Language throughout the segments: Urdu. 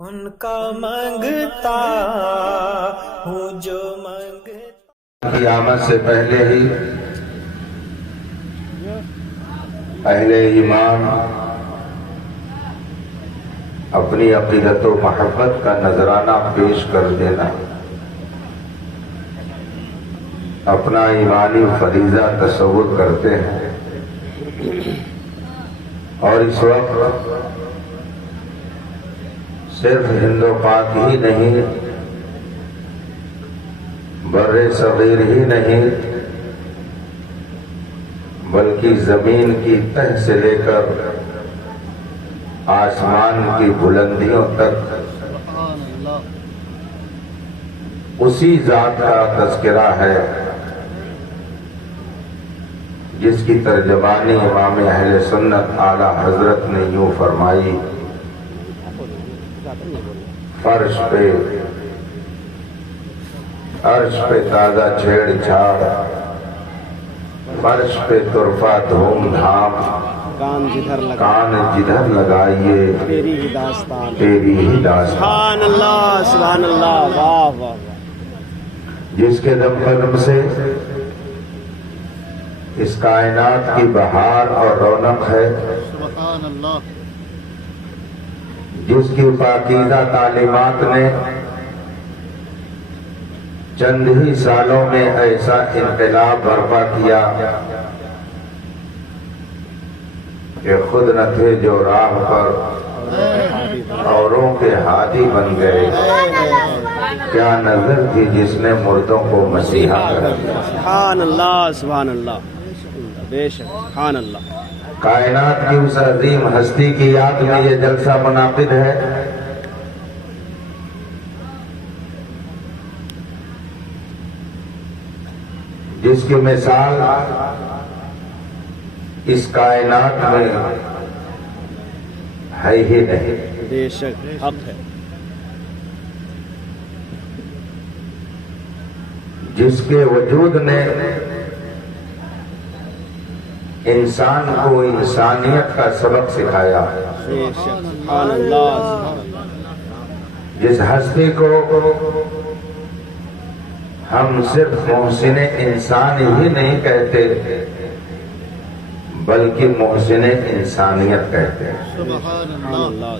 ان کا منگتا ہوں جو منگتا. کی آمد سے پہلے ہی اہل ایمان اپنی عقیدت و محبت کا نذرانہ پیش کر دینا اپنا ایمانی فریضہ تصور کرتے ہیں، اور اس وقت صرف ہند و پاک ہی نہیں، بر صغیر ہی نہیں، بلکہ زمین کی تہ سے لے کر آسمان کی بلندیوں تک اسی ذات کا تذکرہ ہے جس کی ترجمانی امام اہل سنت اعلی حضرت نے یوں فرمائی: فرش پہ عرش پہ تازہ چھیڑ چھاڑ، فرش پہ طرفہ دھوم دھام، کان جدھر لگائیے تیری ہی داستان. سبحان اللہ، سبحان اللہ، واہ واہ. جس کے دم قدم سے اس کائنات کی بہار اور رونق ہے، سبحان اللہ. جس کی پاکیزہ تعلیمات نے چند ہی سالوں میں ایسا انقلاب برپا کیا کہ خود نہ تھے جو راہ پر اوروں کے ہادی بن گئے. کیا نظر تھی جس نے مردوں کو مسیحا کر دیا. سبحان اللہ، سبحان اللہ، بے شک، سبحان اللہ. کائنات کی اس عظیم ہستی کی یاد میں یہ جلسہ منعقد ہے. جس کی مثال اس کائنات میں ہے ہی نہیں. بے شک حق ہے. جس کے وجود نے انسان کو انسانیت کا سبق سکھایا، بے شک، سبحان اللہ. جس ہستی کو ہم صرف محسن انسان ہی نہیں کہتے بلکہ محسن انسانیت کہتے ہیں. سبحان اللہ.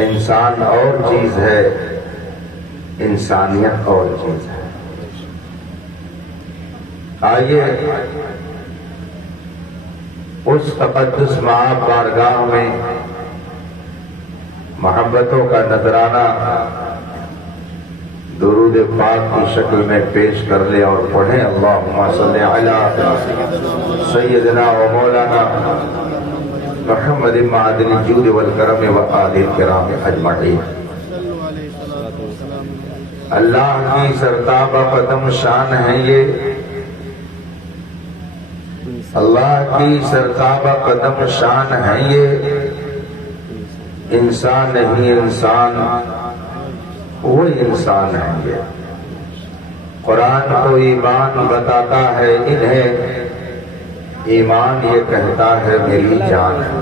انسان اور چیز ہے، انسانیت اور چیز ہے. آئیے اس تقدس معاب بارگاہ میں محبتوں کا نذرانہ درود پاک کی شکل میں پیش کر لیں اور پڑھیں: اللہم صلی علی سیدنا و مولانا محمد معدن الجود والکرم و آلہ الکرام اجمعین. اللہ کی سرتابہ قدم شان ہے یہ، اللہ کی سرتابہ قدم شان ہے یہ، انسان نہیں انسان وہی انسان ہے یہ. قرآن کو ایمان بتاتا ہے انہیں، ایمان یہ کہتا ہے میری جان ہے.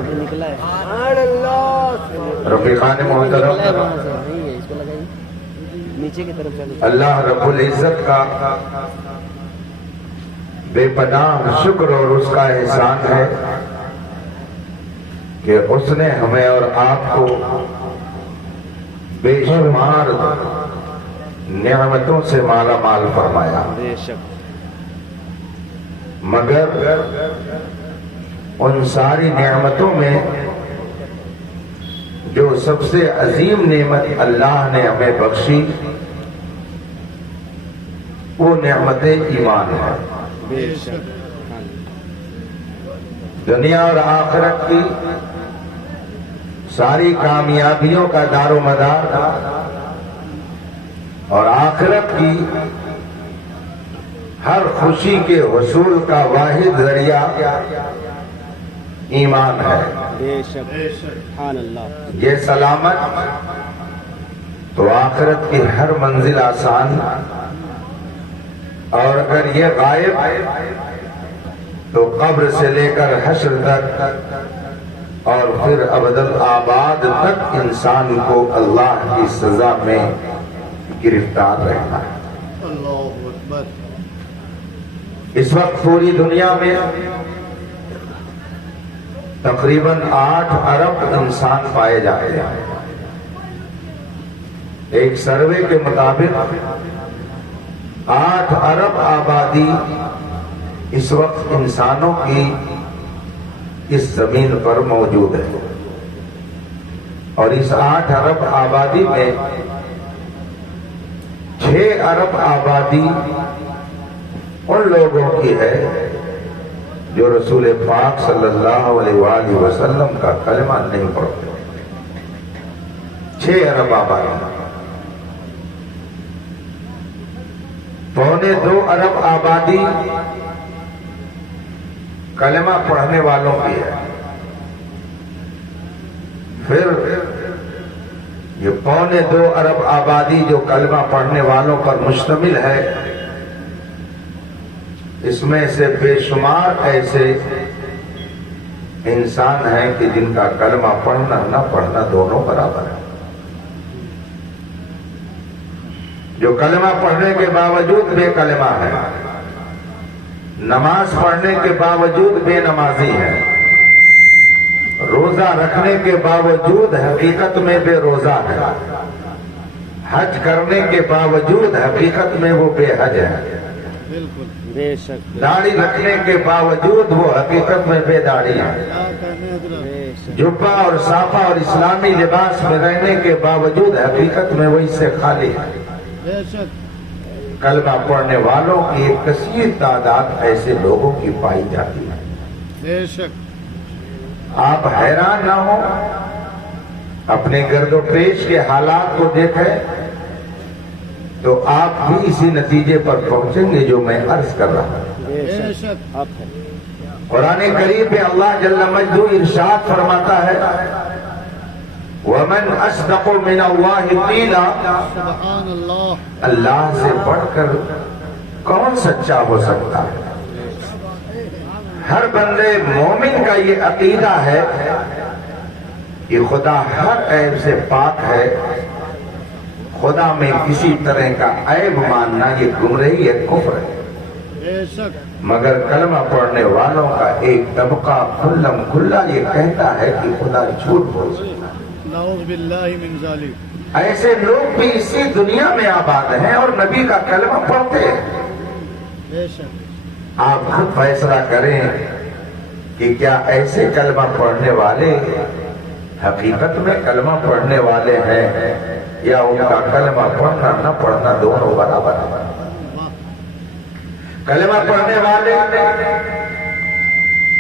رفیقان محترم، اللہ رب العزت کا بے پناہ شکر اور اس کا احسان ہے کہ اس نے ہمیں اور آپ کو بے شمار نعمتوں سے مالا مال فرمایا. مگر ان ساری نعمتوں میں جو سب سے عظیم نعمت اللہ نے ہمیں بخشی وہ نعمت ایمان ہے. دنیا اور آخرت کی ساری کامیابیوں کا دار و مدار اور آخرت کی ہر خوشی کے حصول کا واحد ذریعہ ایمان ہے. یہ سلامت تو آخرت کی ہر منزل آسان، اور اگر یہ غائب تو قبر سے لے کر حشر تک اور پھر ابدالآباد تک انسان کو اللہ کی سزا میں گرفتار رہنا ہے۔ اللہ اکبر۔ اس وقت پوری دنیا میں تقریباً 8 ارب انسان پائے جاتے ہیں۔ ایک سروے کے مطابق 8 ارب آبادی اس وقت انسانوں کی اس زمین پر موجود ہے، اور اس 8 ارب آبادی میں 6 ارب آبادی ان لوگوں کی ہے جو رسول پاک صلی اللہ علیہ وآلہ وسلم کا کلمہ نہیں پڑھتے۔ 6 ارب آبادی، 2.25 ارب آبادی کلمہ پڑھنے والوں کی ہے۔ پھر یہ 2.25 ارب آبادی جو کلمہ پڑھنے والوں پر مشتمل ہے، اس میں سے بے شمار ایسے انسان ہیں کہ جن کا کلمہ پڑھنا نہ پڑھنا دونوں برابر ہے، جو کلمہ پڑھنے کے باوجود بے کلمہ ہے، نماز پڑھنے کے باوجود بے نمازی ہے، روزہ رکھنے کے باوجود حقیقت میں بے روزہ ہے، حج کرنے کے باوجود حقیقت میں وہ بے حج ہے، بالکل بے شک داڑھی رکھنے کے باوجود وہ حقیقت میں بے داڑھی ہے، کیا کہنے حضرت۔ بے شک جبہ اور صافہ اور اسلامی لباس میں رہنے کے باوجود حقیقت میں وہ اس سے خالی ہے۔ بے شک کلمہ پڑھنے والوں کی ایک کثیر تعداد ایسے لوگوں کی پائی جاتی ہے۔ بے شک آپ حیران نہ ہو، اپنے گرد و پیش کے حالات کو دیکھیں تو آپ بھی اسی نتیجے پر پہنچیں گے جو میں عرض کر رہا ہوں۔ بے بے شک شک حق ہے۔ قرآن کریم میں اللہ جل مجدہ ارشاد فرماتا ہے وَمَنْ أَصْدَقُ مِنَ اللَّهِ قِيلًا، سبحان اللہ۔ اللہ سے بڑھ کر کون سچا ہو سکتا ہے؟ ہر بندے مومن کا یہ عقیدہ ہے کہ خدا ہر عیب سے پاک ہے، خدا میں کسی طرح کا عیب ماننا یہ گمراہی ہے، کفر ہے۔ بے شک مگر کلمہ پڑھنے والوں کا ایک طبقہ کھلم کھلا یہ کہتا ہے کہ خدا جھوٹ بول سکتا ہے۔ نعوذ باللہ من ذالک۔ ایسے لوگ بھی اسی دنیا میں آباد ہیں اور نبی کا کلمہ پڑھتے ہیں۔ بے شک آپ خود فیصلہ کریں کہ کیا ایسے کلمہ پڑھنے والے حقیقت میں کلمہ پڑھنے والے ہیں یا ان کا کلمہ پڑھنا نہ پڑھنا دونوں برابر ہے۔ واہ۔ کلمہ پڑھنے والے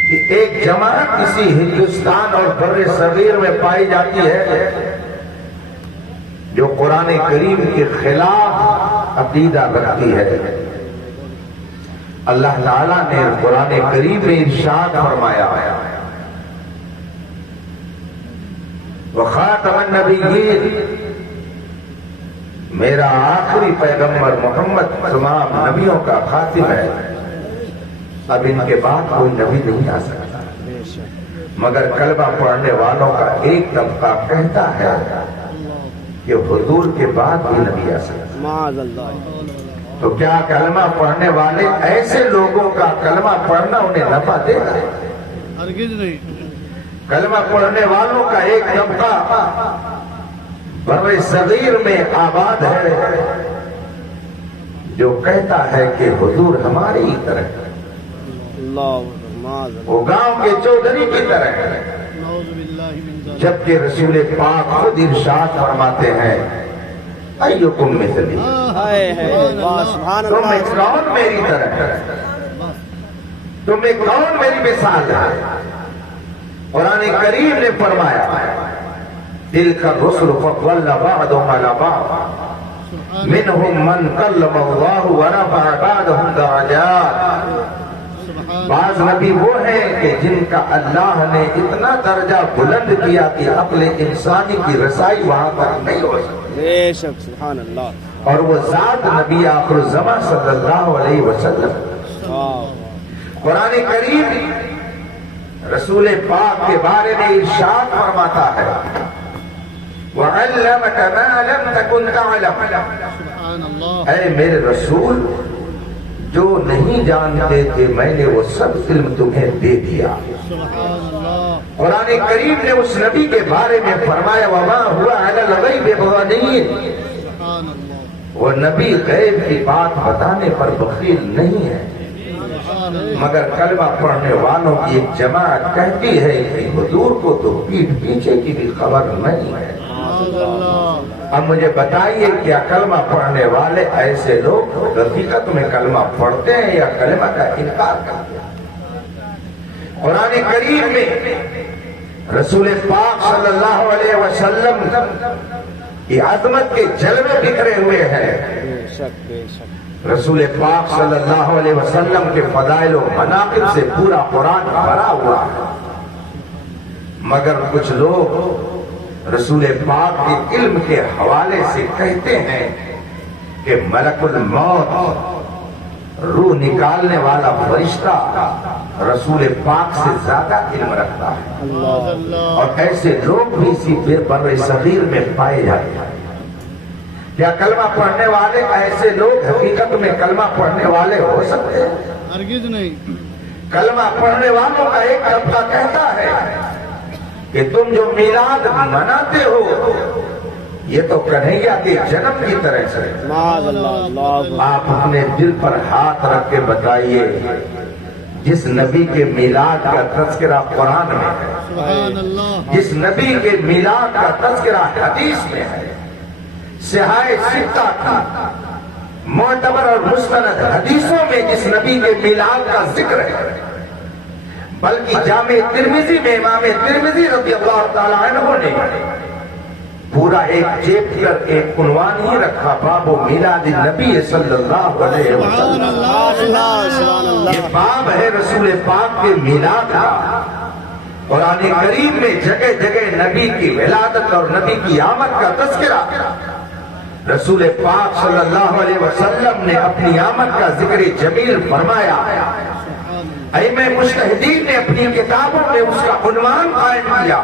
کی ایک جماعت کسی ہندوستان اور بر صغیر میں پائی جاتی ہے جو قرآن کریم کے خلاف عقیدہ رکھتی ہے۔ اللہ تعالیٰ نے قرآن کریم میں ارشاد فرمایا وَخَاتَمَ النَّبِيِّينَ، میرا آخری پیغمبر محمد تمام نبیوں کا خاتم ہے، اب ان کے بعد کوئی نبی نہیں آ سکتا، بے شک مگر کلمہ پڑھنے والوں کا ایک طبقہ کہتا ہے کہ حضور کے بعد بھی نبی آ سکتا۔ معاذ اللہ۔ تو کیا کلمہ پڑھنے والے ایسے لوگوں کا کلمہ پڑھنا انہیں نفع دے گا؟ ہرگز نہیں۔ کلمہ پڑھنے والوں کا ایک طبقہ بر صغیر میں آباد ہے جو کہتا ہے کہ حضور ہماری ہی طرح ہے، اللہ معاذ اللہ۔ وہ گاؤں کے چودھری کی طرح ہے، نعوذ باللہ من ذالک۔ جبکہ رسول پاک خود ارشاد فرماتے ہیں ایکم مثلی، ہائے ہائے واہ سبحان تم میں اللہ۔ کون میری طرح ہے، تم میں کون میری مثال ہے؟ قرآن کریم نے فرمایا تِلْكَ الرُّسُلُ فَضَّلْنَا بَعْضَهُمْ عَلَىٰ بَعْضٍ مِّنْهُمْ مَنْ كَلَّمَ اللَّهُ وَرَفَعَ بَعْضَهُمْ دَرَجَاتٍ۔ سبحان بعض نبی وہ ہیں کہ جن کا اللہ نے اتنا درجہ بلند کیا کہ عقل انسانی کی رسائی وہاں تک نہیں ہو سکتی، بے شک سبحان اللہ۔ اور وہ ذات نبی آخر الزمان صلی اللہ علیہ وسلم۔ واہ قرآن کریم رسول پاک کے بارے میں ارشاد فرماتا ہے وَعَلَّمَكَ مَا لَمْ تَكُنْ تَعْلَمُ، سبحان اللہ. اے میرے رسول جو نہیں جانتے تھے میں نے وہ سب علم تمہیں دے دیا. سبحان اللہ. قرآن کریم نے اس نبی کے بارے میں فرمایا وَمَا هُوَ عَلَى الْغَيْبِ بِضَنِينٍ، سبحان اللہ. وہ نبی غیب کی بات بتانے پر بخیل نہیں ہے. سبحان اللہ. مگر کلمہ پڑھنے والوں کی ایک جماعت کہتی ہے کہ حضور کو تو پیٹھ پیچھے کی بھی خبر نہیں ہے. سبحان اللہ. اب مجھے بتائیے کیا کلمہ پڑھنے والے ایسے لوگ حقیقت میں کلمہ پڑھتے ہیں یا کلمہ کا انکار کرتے ہیں؟ قرآن کریم میں رسول پاک صلی اللہ علیہ وسلم کی عظمت کے جلوے بکھرے ہوئے ہیں. بے شک بے شک. رسول پاک صلی اللہ علیہ وسلم کے فضائل و مناقب سے پورا قرآن بھرا ہوا ہے. مگر کچھ لوگ رسول پاک کے علم کے حوالے سے کہتے ہیں کہ ملک الموت روح نکالنے والا فرشتہ رسول پاک سے زیادہ علم رکھتا ہے. سبحان اللہ. اور ایسے لوگ بھی اسی بر صغیر میں پائے جاتے ہیں. کیا کلمہ پڑھنے والے ایسے لوگ حقیقت میں کلمہ پڑھنے والے ہو سکتے ہیں؟ ہرگز نہیں. کلمہ پڑھنے والوں کا ایک طبقہ کہتا ہے کہ تم جو میلاد مناتے ہو یہ تو کنہیا کے جنم کی طرح سے. معاذ اللہ. اللہ آپ اپنے دل پر ہاتھ رکھ کے بتائیے جس نبی کے میلاد کا تذکرہ قرآن میں ہے، سبحان اللہ. جس نبی کے میلاد کا تذکرہ حدیث میں ہے، صحائح ستہ کی معتبر اور مستند حدیثوں میں جس نبی کے میلاد کا ذکر ہے، بلکہ جامع ترمذی میں امام ترمذی رضی اللہ تعالیٰ عنہ نے پورا ایک چیپٹر ایک عنوان ہی رکھا باب میلاد النبی صلی اللہ علیہ سبحان وسلم. اللہ. سبحان اللہ. یہ باب ہے رسول پاک کے میلاد کا. قرآن کریم میں جگہ جگہ نبی کی ولادت اور نبی کی آمد کا تذکرہ. رسول پاک صلی اللہ علیہ وسلم نے اپنی آمد کا ذکر جمیل فرمایا. ائمہ مجتہدین نے اپنی کتابوں میں اس کا عنوان قائم کیا.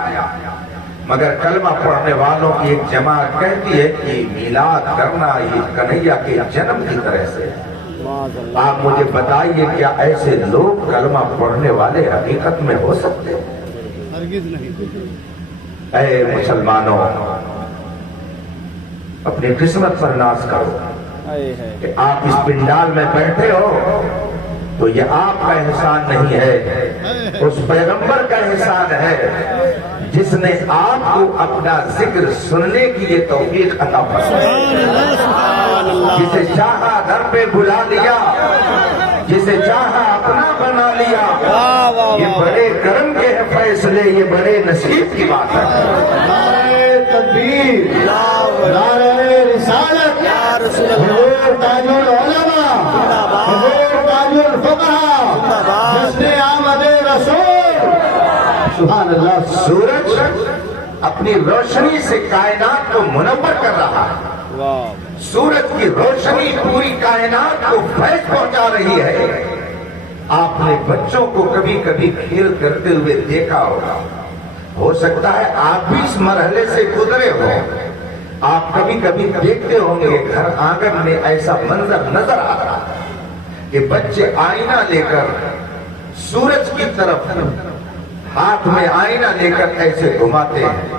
مگر کلمہ پڑھنے والوں کی ایک جماعت کہتی ہے کہ میلاد کرنا یہ کنہیا کے جنم کی طرح سے ہے. معاذ اللہ. آپ مجھے بتائیے کیا ایسے لوگ کلمہ پڑھنے والے حقیقت میں ہو سکتے ہیں؟ ہرگز نہیں. اے مسلمانوں اپنی قسمت پر ناز کرو اے ہے. کہ آپ اس پنڈال میں بیٹھے ہو تو یہ آپ کا احسان نہیں ہے، اس پیغمبر کا احسان ہے جس نے آپ کو اپنا ذکر سننے کی یہ توفیق عطا فرمائی. جسے چاہا در پہ بلا لیا، جسے چاہا اپنا بنا لیا. واہ واہ یہ واہ. بڑے کرم کے ہیں فیصلے، یہ بڑے نصیب کی بات ہے. نعرہ تکبیر، نعرہ رسالت، یا رسول اللہ. حضور تاج العلماء، حضور تاج الفقہاء، جشن آمد رسول. سبحان اللہ. سورج اپنی روشنی سے کائنات کو منور کر رہا ہے. واہ. سورج کی روشنی پوری کائنات کو فیض پہنچا رہی ہے. آپ نے بچوں کو کبھی کبھی کھیل کرتے ہوئے دیکھا ہوگا. ہو سکتا ہے آپ بھی اس مرحلے سے گزرے ہو. آپ کبھی کبھی دیکھتے ہوں گے گھر آنگن میں ایسا منظر نظر آ رہا ہے کہ بچے آئینہ لے کر سورج کی طرف ہاتھ میں آئینہ لے کر ایسے گھماتے ہیں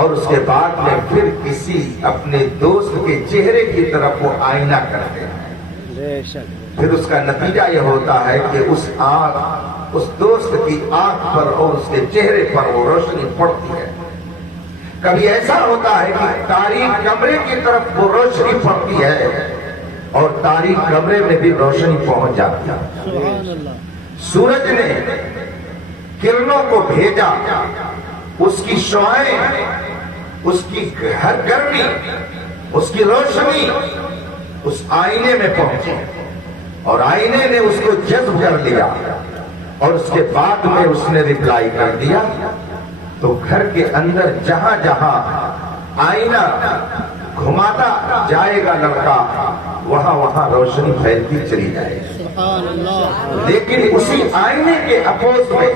اور اس کے بعد میں پھر کسی اپنے دوست کے چہرے کی طرف وہ آئینہ کرتے ہیں. بے شک. پھر اس کا نتیجہ یہ ہوتا ہے کہ اس دوست کی آنکھ پر اور اس کے چہرے پر وہ روشنی پڑتی ہے. کبھی ایسا ہوتا ہے کہ تاریک کمرے کی طرف وہ روشنی پڑتی ہے اور تاریک کمرے میں بھی روشنی پہنچ جاتی ہے. سبحان اللہ. سورج نے کرنوں کو بھیجا، اس کی شعاعیں، اس کی ہر گرمی، اس کی روشنی اس آئینے میں پہنچی اور آئینے نے اس کو جذب کر لیا اور اس کے بعد میں اس نے ریپلائی کر دیا. تو گھر کے اندر جہاں جہاں آئینہ گھماتا جائے گا لڑکا وہاں وہاں روشنی پھیلتی چلی جائے گی. سبحان اللہ. لیکن اسی آئینے کے اپوز میں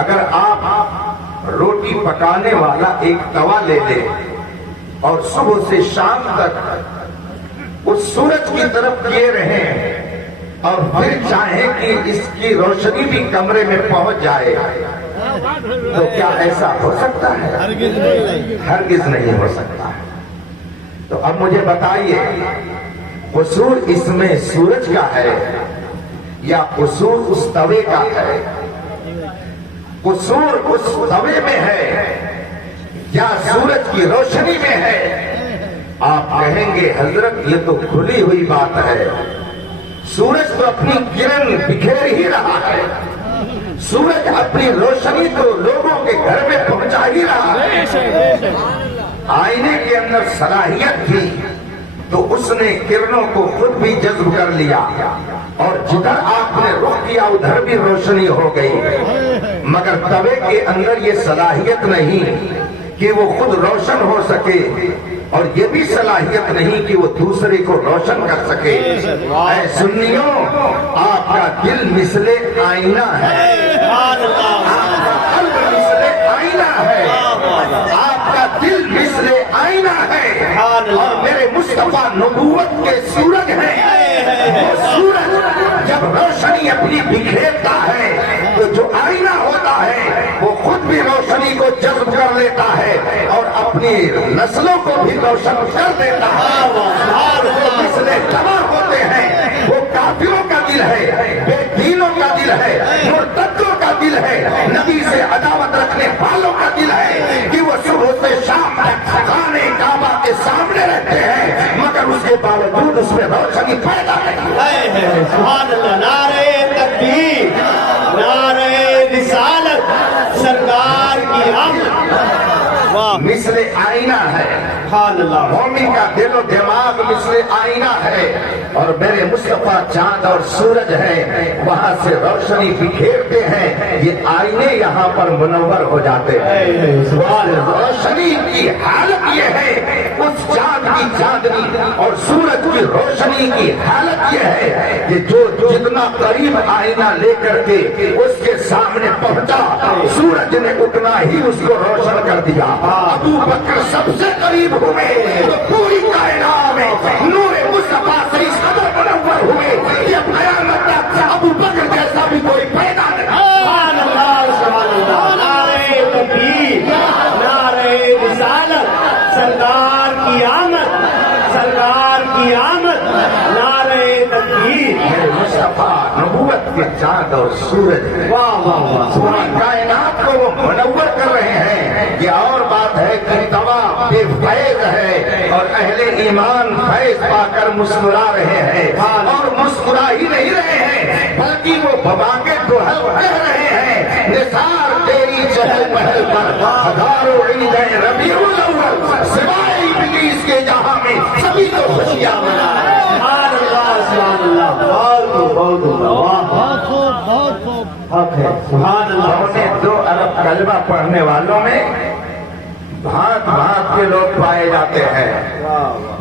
اگر آپ روٹی پکانے والا ایک توا لے لیں اور صبح سے شام تک اس سورج کی طرف کیے رہیں اور پھر چاہیں کہ اس کی روشنی بھی کمرے میں پہنچ جائے تو کیا ایسا ہو سکتا ہے؟ ہرگز نہیں. ہرگز نہیں ہو سکتا. تو اب مجھے بتائیے قصور اس میں سورج کا ہے یا قصور اس توے کا ہے؟ قصور اس توے میں ہے یا سورج کی روشنی میں ہے؟ آپ کہیں گے حضرت یہ تو کھلی ہوئی بات ہے، سورج تو اپنی کرن بکھیر ہی رہا ہے، سورج اپنی روشنی تو لوگوں کے گھر میں پہنچا ہی رہا ہے. آئینے کے اندر صلاحیت تھی تو اس نے کرنوں کو خود بھی جذب کر لیا اور جدھر آپ نے رخ کیا ادھر بھی روشنی ہو گئی. مگر توے کے اندر یہ صلاحیت نہیں کہ وہ خود روشن ہو سکے اور یہ بھی صلاحیت نہیں کہ وہ دوسرے کو روشن کر سکے. اے سنیوں، آپ کا دل مثل آئینہ ہے، آپ کا قلب مثل آئینہ ہے، آپ کا دل مثل آئینہ ہے اور میرے مصطفیٰ نبوت کے سورج ہیں. وہ سورج جب روشنی اپنی بکھیرتا ہے تو جو آئینہ ہوتا ہے وہ خود بھی روشنی کو جذب کر لیتا ہے اور اپنی نسلوں کو بھی روشن کر دیتا ہے. مثل تباہ ہوتے ہیں وہ کافروں کا دل ہے، بے دینوں کا دل ہے، مرتدوں کا دل ہے، نبی سے عداوت رکھنے والوں کا دل ہے کہ وہ صبح سے شام تک خانے کعبہ کے سامنے رہتے ہیں مگر اس کے باوجود اس میں روشنی پیدا نہیں ہے. سبحان اللہ. نعرہ تکبیر، نعرہ رسالت، سرکار کی آمد. واہ، مثل آئینہ ہے. سبحان اللہ. مومن کا دل و دماغ مثل آئینہ ہے اور میرے مصطفیٰ چاند اور سورج ہے، وہاں سے روشنی بکھیرتے ہیں، یہ آئینے یہاں پر منور ہو جاتے ہیں. روشنی کی حالت یہ ہے، اس چاند کی چاندنی اور سورج کی روشنی کی حالت یہ ہے کہ جو جتنا قریب آئینہ لے کر کے اس کے سامنے پہنچا سورج نے اتنا ہی اس کو روشن کر دیا. ابو بکر سب سے قریب ہوئے تو پوری کائنات میں نور مصطفیٰ سے اس قدر منور ہوئے کہ قیامت تک ابو بکر جیسا بھی کوئی پیدا نہیں. سبحان اللہ، سبحان اللہ. نعرہ تکبیر، نعرہ رسالت، سرکار کی آمد، سرکار کی آمد. نعرہ تکبیر. میرے مصطفیٰ نبوت کے چاند اور سورج ہے، واہ واہ واہ. پوری کائنات کو وہ منور کر رہے ہیں. یہ اور بات ہے کہ توا بے فیض ہے اور اہل ایمان فیض پا کر مسکرا رہے ہیں اور مسکرا ہی نہیں رہے ہیں بلکہ وہ ببا کے دوہل کہہ رہے ہیں. نثار تیری چہل پہل پر ہزاروں عیدیں ربیع الاول، سوائے ابلیس کے جہاں میں سبھی کو خوشیاں منا رہے ہیں. سبحان اللہ، سبحان اللہ. بہت بہت واہ. بہت خوب، بہت خوب. حق ہے. سبحان اللہ. 2 ارب کلمہ پڑھنے والوں میں بھانت بھانت کے لوگ پائے جاتے ہیں.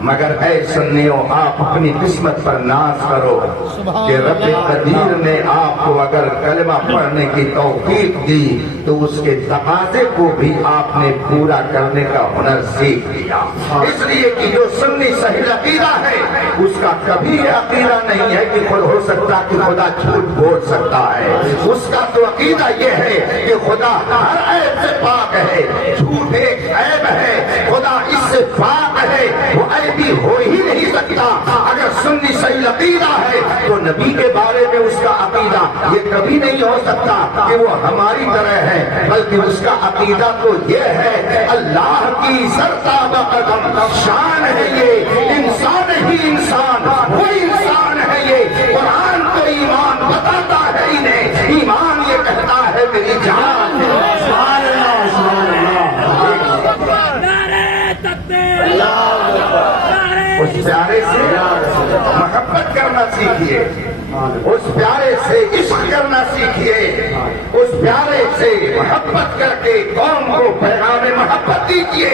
مگر اے سنیوں، آپ اپنی قسمت پر ناز کرو کہ رب قدیر نے آپ کو اگر کلمہ پڑھنے کی توفیق دی تو اس کے تقاضے کو بھی آپ نے پورا کرنے کا ہنر سیکھ لیا. اس لیے کہ جو سنی صحیح عقیدہ ہے اس کا کبھی یہ عقیدہ نہیں ہے کہ خود ہو سکتا کہ خدا جھوٹ بول سکتا ہے. اس کا تو عقیدہ یہ ہے کہ خدا ہر عیب سے پاک ہے، جھوٹ ایک عیب ہے، خدا اس سے پاک ہے، وہ عیبی ہو ہی نہیں سکتا. اگر سنی صحیح عقیدہ ہے تو نبی کے بارے میں اس کا عقیدہ یہ کبھی نہیں ہو سکتا کہ وہ ہماری طرح ہے، بلکہ اس کا عقیدہ تو یہ ہے اللہ کی سرتاب قدم شان ہے، یہ انسان ہی انسان، وہ انسان ہے. یہ قرآن تو ایمان بتاتا ہے انہیں، ایمان یہ کہتا ہے میری جان. سبحان اللہ، سبحان اللہ. اس پیارے سے محبت کرنا سیکھیے، اس پیارے سے عشق کرنا سیکھیے، اس پیارے سے محبت کر کے قوم کو پیغام محبت دیجیے.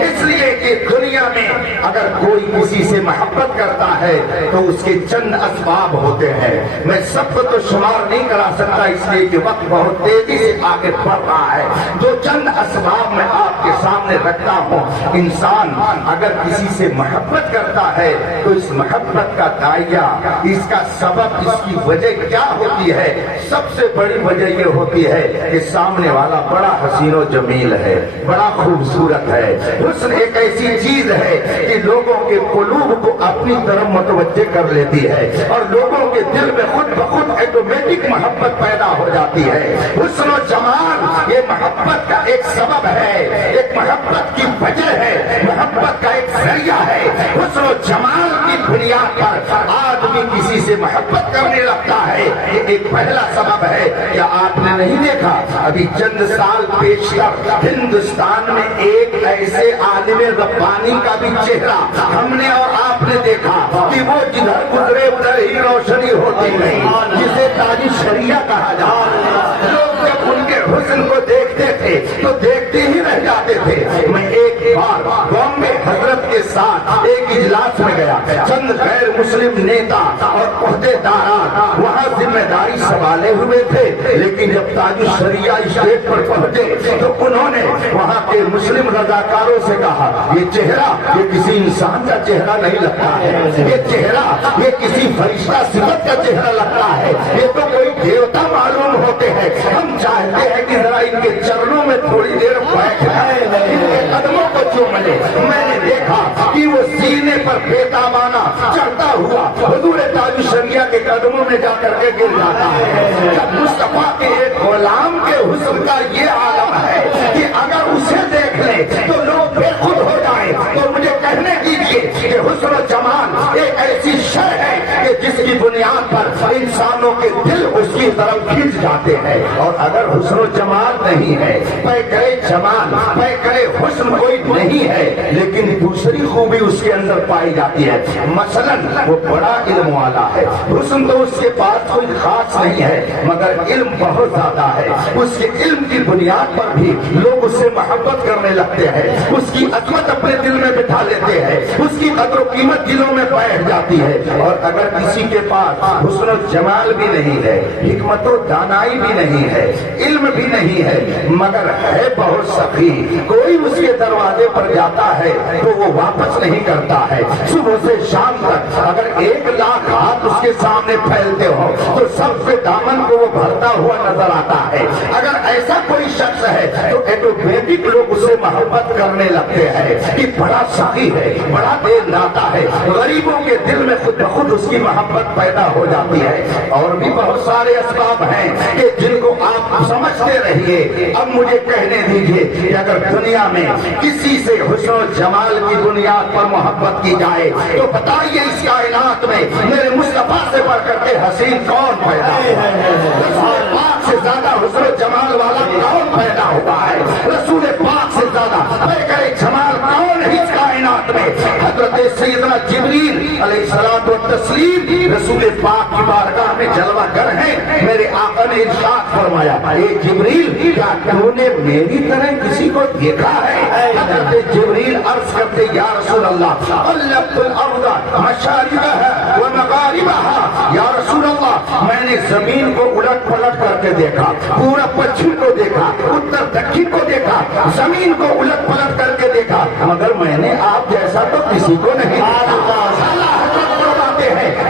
اس لیے کہ دنیا میں اگر کوئی کسی سے محبت کرتا ہے تو اس کے چند اسباب ہوتے ہیں. میں سب کو تو شمار نہیں کرا سکتا اس لیے کہ وقت بہت تیزی سے آگے بڑھ رہا ہے. جو چند اسباب میں آپ کے سامنے رکھتا ہوں. انسان اگر کسی سے محبت کرتا ہے تو اس محبت کا دائرہ، اس کا سبب، اس کی وجہ کیا ہوتی ہے؟ سب سے بڑی وجہ یہ ہوتی ہے کہ سامنے والا بڑا حسین و جمیل ہے، بڑا خوبصورت ہے. حسن ایک ایسی چیز ہے کہ لوگوں کے قلوب کو اپنی طرف متوجہ کر لیتی ہے اور لوگوں کے دل میں خود بخود آٹومیٹک محبت پیدا ہو جاتی ہے. حسن و جمال یہ محبت کا ایک سبب ہے، ایک محبت کی وجہ ہے، محبت کا ایک ذریعہ ہے. حسن و جمال کی بنیاد پر آدمی کسی سے محبت کرنے لگتا ہے. یہ ایک پہلا سبب ہے. کیا آپ نے نہیں دیکھا ابھی چند سال پیشتر ہندوستان میں ایک ایسے عالم ربانی کا بھی چہرہ ہم نے اور آپ نے دیکھا کہ وہ جدھر گزرے ادھر ہی روشنی ہوتی گئی، جسے تاج شریعہ کہا جاتا ہے. لوگ جب ان کے حسن کو دیکھتے تھے تو دیکھتے ہی رہ جاتے تھے. میں ایک بار بامبے حضرت کے ساتھ ایک اجلاس میں گیا. چند غیر مسلم نیتا اور عہدے داران وہاں ذمہ داری سنبھالے ہوئے تھے، لیکن جب تاج شریعہ اسٹیج پر پہنچے تو انہوں نے وہاں کے مسلم رضاکاروں سے کہا یہ چہرہ یہ کسی انسان کا چہرہ نہیں لگتا ہے، یہ چہرہ یہ کسی فرشتہ صفت کا چہرہ لگتا ہے، یہ تو کوئی دیوتا معلوم ہوتے ہیں. ہم چاہتے ہیں کہ ذرا ان کے چرنوں میں تھوڑی دیر بیٹھ جائیں، ان کے قدموں کو چوم لیں. میں نے دیکھا کہ وہ سینے پر بےتابانہ چڑھتا ہوا حضور تاج شریعہ کے قدموں میں جا کر کے گر جاتا ہے. جب مصطفیٰ کے ایک غلام کے حسن کا یہ عالم ہے کہ اگر اسے دیکھ لے تو لوگ بے خود ہو جائیں، تو مجھے کہنے دیجیے کہ حسن و جمال ایک ایسی شے ہے کہ جس کی بنیاد پر انسانوں کے دل اس کی طرف کھینچ جاتے ہیں. اور اگر حسن و جمال نہیں ہے، پیکرے جمال پیکرے حسن کوئی نہیں ہے، لیکن دوسری خوبی اس کے اندر پائی جاتی ہے. مثلا وہ بڑا علم والا ہے، حسن تو اس کے پاس کوئی خاص نہیں ہے مگر علم بہت زیادہ ہے. اس کے علم کی بنیاد پر بھی لوگ اس سے محبت کرنے لگتے ہیں، اس کی عظمت اپنے دل میں بٹھا لیتے ہیں، اس کی قدر و قیمت دلوں میں بیٹھ جاتی ہے. اور اگر کسی کے پاس حسن و جمال بھی نہیں ہے، حکمت و دانائی بھی نہیں ہے، علم بھی نہیں ہے، مگر ہے بہت سخی، کوئی اس کے دروازے پر جاتا ہے تو وہ واپس نہیں کرتا ہے. صبح سے شام تک اگر 1,00,000 ہاتھ اس کے سامنے پھیلتے ہو تو سب سے دامن کو وہ بھرتا ہوا نظر آتا ہے. اگر ایسا کوئی شخص ہے تو آٹومیٹک لوگ اسے محبت کرنے لگتے ہیں کہ بڑا سخی ہے، بڑا دیر لاتا ہے. غریبوں کے دل میں خود بخود اس کی محبت پیدا ہو جاتی ہے. اور بھی بہت سارے اسباب ہیں کہ جن کو آپ سمجھتے رہیے. اب مجھے کہنے دیجیے کہ اگر دنیا میں کسی سے حسن و جمال کی بنیاد پر محبت کی جائے تو بتائیے اس کائنات میں میرے مصطفیٰ سے بڑھ کر کے حسین کون پیدا ہوا ہے؟ رسول پاک سے زیادہ حسن و جمال والا کون پیدا ہوا ہے؟ رسول پاک سے زیادہ پیکر جمال کون ہے اس کائنات میں؟ حضرت سیدنا جبریل علیہ الصلوۃ والتسلیم رسول پاک کی بارگاہ میں جلوہ گر ہیں. میرے آقا نے ارشاد فرمایا اے جبریل کیا تو نے میری طرح کسی کو دیکھا ہے؟ حضرت جبریل عرض کرتے یا رسول اللہ قلبت الارض مشارقها ومغاربها. یا رسول اللہ میں نے زمین کو الٹ پلٹ کر کے دیکھا، پورا پچھم کو دیکھا، اتر دکھن کو دیکھا، زمین کو الٹ پلٹ کر کے دیکھا، مگر میں نے آپ جیسا تو کسی کو نہیں دیکھا.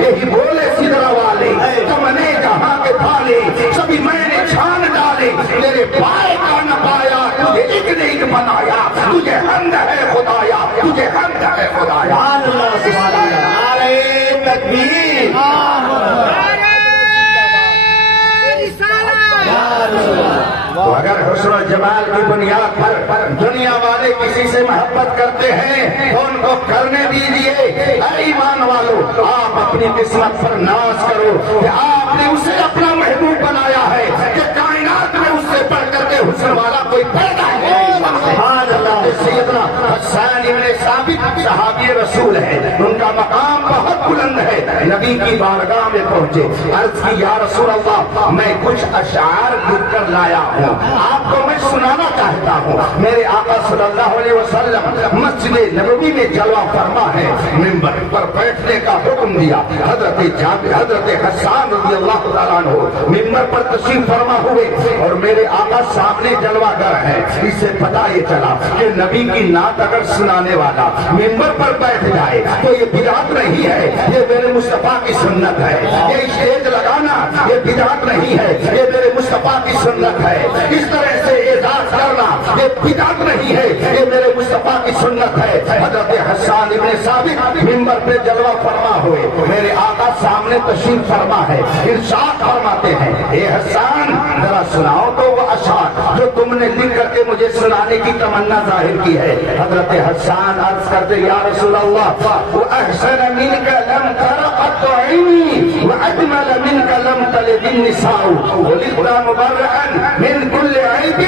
یہی بولے سدرا والے تمنے جہاں کے پھالے سبھی میں نے چھان ڈالے، تیرے پائے کا نہ پایا، تجھے ایک نے ایک بنایا، تجھے حمد ہے خدایا، تجھے حمد ہے خدایا. نعرہ تکبیر، تو اگر حسن و جمال کی بنیاد پر دنیا والے کسی سے محبت کرتے ہیں تو ان کو کرنے دیجئے. اے ایمان والو آپ اپنی قسمت پر ناز کرو کہ آپ نے اسے اپنا محبوب بنایا ہے کہ کائنات میں اس سے بڑھ کر کے حسن والا کوئی پیدا ہے. سیدنا حسین حسان ابن ثابت صحابی رسول ہے، ان کا مقام بہت بلند ہے، نبی کی بارگاہ میں پہنچے، عرض کی یا رسول اللہ میں کچھ اشعار لکھ کر لایا ہوں، آپ کو میں سنانا چاہتا ہوں۔ میرے آقا صلی اللہ علیہ وسلم مسجد نبوی میں جلوہ فرما ہے، منبر پر بیٹھنے کا حکم دیا، حضرت حسان رضی اللہ تعالیٰ عنہ منبر پر تشریف فرما ہوئے اور میرے آقا سامنے جلوہ گر ہے۔ اس سے پتہ یہ چلا کہ نبی کی نعت اگر سنانے والا منبر پر بیٹھ جائے تو یہ بدعت نہیں ہے، یہ میرے مصطفیٰ کی سنت ہے، یہ اسٹیج لگانا یہ بدعت نہیں ہے، یہ میرے مصطفیٰ کی سنت ہے، اس طرح سے اعزاز کرنا یہ بدعت نہیں ہے، یہ میرے مصطفیٰ کی سنت ہے۔ حضرت حسان ابن ثابت منبر پہ جلوہ فرما ہوئے، میرے آقا سامنے تشریف فرما ہے، ارشاد فرماتے ہیں اے حسان ذرا سناؤ تو وہ اشعار جو تم نے لکھ کر کے مجھے سنانے کی تمنا ظاہر کی ہے۔ حضرت حسان عرض کرتے یا رسول اللہ وَأَحْسَنَ مِنْكَ لَمْ تَرَ قَطُّ عَيْنِي وَأَجْمَلَ مِنْكَ لَمْ تَلِدِ النِّسَاءُ خُلِقْتَ مُبَرَّأً مِنْ كُلِّ عَيْبٍ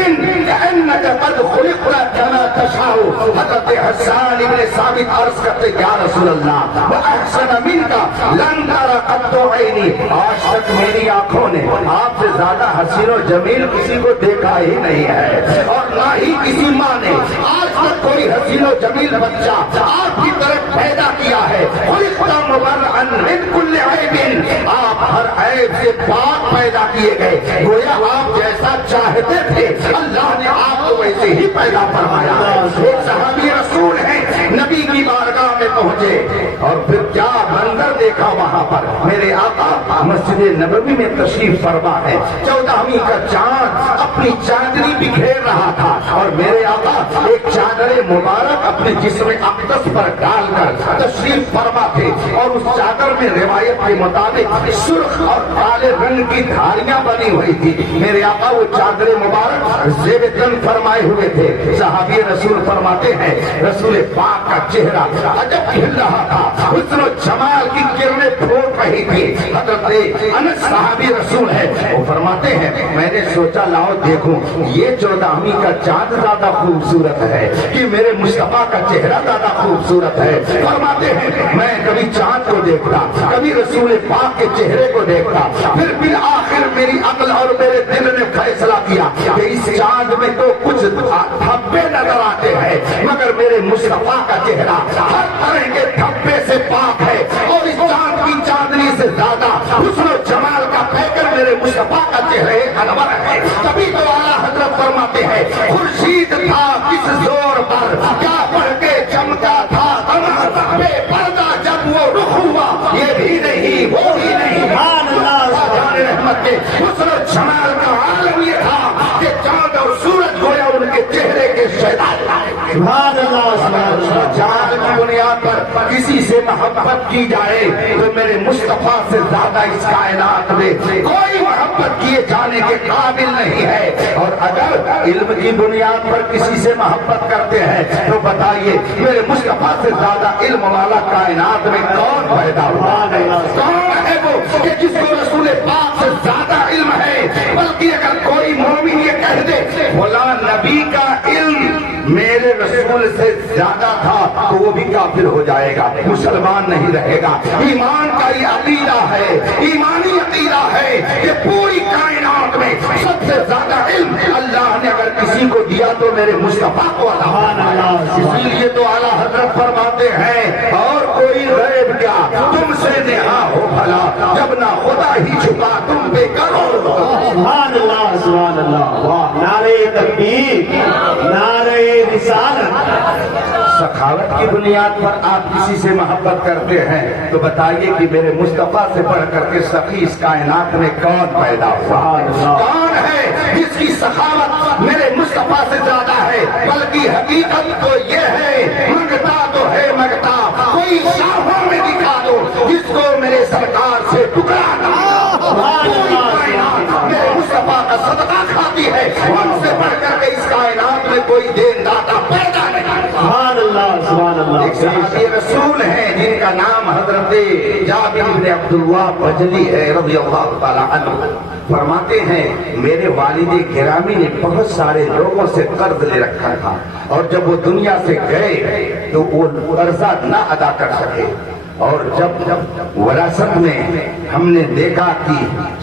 كَأَنَّكَ قَدْ خُلِقْتَ كَمَا تَشَاءُ۔ حضرت حسان ابن ثابت عرض کرتے یا رسول اللہ وَأَحْسَنَ مِنْكَ لَمْ تَرَ قَطُّ عَيْنِي، آج تک میری آنکھوں نے آپ سے زیادہ حسین و جمیل کسی کو دیکھا ہی نہیں ہے، اور نہ ہی کسی ماں نے آج تک کوئی حسین و جمیل بچہ آپ کی طرف پیدا کیا ہے۔ خلقت مبرأً من کل عیب، آپ ہر عیب سے پاک پیدا کیے گئے، گویا آپ جیسا چاہتے تھے اللہ نے آپ کو ویسے ہی پیدا فرمایا۔ ایک صحابی رسول ہیں، نبی کی بارگاہ میں پہنچے اور پھر کیا منظر دیکھا وہاں پر، میرے آقا مسجد نبوی میں تشریف فرما ہے، 14ویں کا چاند اپنی چاندنی بکھیر رہا تھا اور میرے آقا ایک چادر مبارک اپنے جسم اقدس پر ڈال کر تشریف فرما تھے، اور اس چادر میں روایت کے مطابق سرخ اور کالے رنگ کی دھاریاں بنی ہوئی تھی۔ میرے آقا وہ چادر مبارک زیب تن فرمائے ہوئے تھے۔ صحابی رسول فرماتے ہیں رسول پاک کا چہرہ عجب کھل رہا تھا، حسن و جمال کی کرنیں پھوٹ رہی تھی۔ حضرت انس صحابی رسول ہے، وہ فرماتے ہیں میں نے سوچا لاؤ دیکھوں یہ 14ویں کا چاند زیادہ خوبصورت ہے کہ میرے مصطفیٰ کا چہرہ زیادہ خوبصورت ہے۔ فرماتے ہیں میں کبھی چاند کو دیکھتا، کبھی رسول پاک کے چہرے کو دیکھتا، پھر بالآخر میری عقل اور میرے دل نے فیصلہ کیا کہ اس چاند میں تو کچھ دھبے نظر آتے ہیں مگر میرے مصطفیٰ کا چہرہ ہر طرح کے دھبے سے پاک ہے، اور اس چاند کی چاندنی سے زیادہ حسن و جمال کا پیکر میرے مصطفیٰ کا چہرہ انور ہے۔ تبھی تو اعلیٰ حضرت فرماتے ہیں خورشید تھا کس زور پر کیا پڑھ کے چمکا تھا قمر، بے پردہ جب وہ رخ ہوا یہ بھی نہیں وہ بھی نہیں۔ جان رحمت کے حسن و جمال کا عالم یہ تھا کہ چاند اور سورج گویا ان کے چہرے کے شہزاد سبحان اللہ سبحان اللہ۔ جان کی بنیاد پر کسی سے محبت کی جائے تو میرے مصطفیٰ سے زیادہ اس کائنات میں کوئی محبت کیے جانے کے قابل نہیں ہے، اور اگر علم کی بنیاد پر کسی سے محبت کرتے ہیں تو بتائیے میرے مصطفیٰ سے زیادہ علم والا کائنات میں کون پیدا ہوا ہے؟ کون ہے وہ کہ جس کو رسول پاک سے زیادہ علم ہے؟ بلکہ اگر کوئی مومن یہ کہہ دے فلاں نبی کا علم میرے رسول سے زیادہ تھا تو وہ بھی کافر ہو جائے گا، مسلمان نہیں رہے گا۔ ایمان کا یہ عقیدہ ہے، ایمانی عقیدہ ہے کہ پوری کائنات میں سب سے زیادہ علم اللہ نے اگر کسی کو دیا تو میرے مصطفیٰ کو عطا فرمایا۔ اسی لیے تو اعلیٰ حضرت فرماتے ہیں اور کوئی غیب کیا تم سے نہا ہو بھلا جب نہ خدا ہی چھپا تم پہ کرو۔ سبحان اللہ سبحان اللہ، واہ، نعرہ تکبیر، نعرہ رسالت۔ سخاوت کی بنیاد پر آپ کسی سے محبت کرتے ہیں تو بتائیے کہ میرے مصطفیٰ سے بڑھ کر کے سخی اس کائنات میں کون پیدا ہوا؟ کون ہے جس کی سخاوت میرے مصطفیٰ سے زیادہ ہے؟ بلکہ حقیقت تو یہ ہے منگتا تو ہے منگتا کوئی شاہوں میں دکھا دو جس کو میرے سرکار سے ٹکرانا۔ میرے مصطفیٰ کا صدقہ کھاتی ہے، ان سے بڑھ کر کے اس کائنات میں کوئی دین داتا پیدا نہیں۔ سبحان اللہ سبحان اللہ۔ ایک صحابی رسول ہیں جن کا نام حضرت جابر بن عبداللہ بجلی ہے رضی اللہ تعالی عنہ، فرماتے ہیں میرے والد گرامی نے بہت سارے لوگوں سے قرض لے رکھا تھا، اور جب وہ دنیا سے گئے تو وہ قرضہ نہ ادا کر سکے۔ اور جب وراثت میں ہم نے دیکھا کہ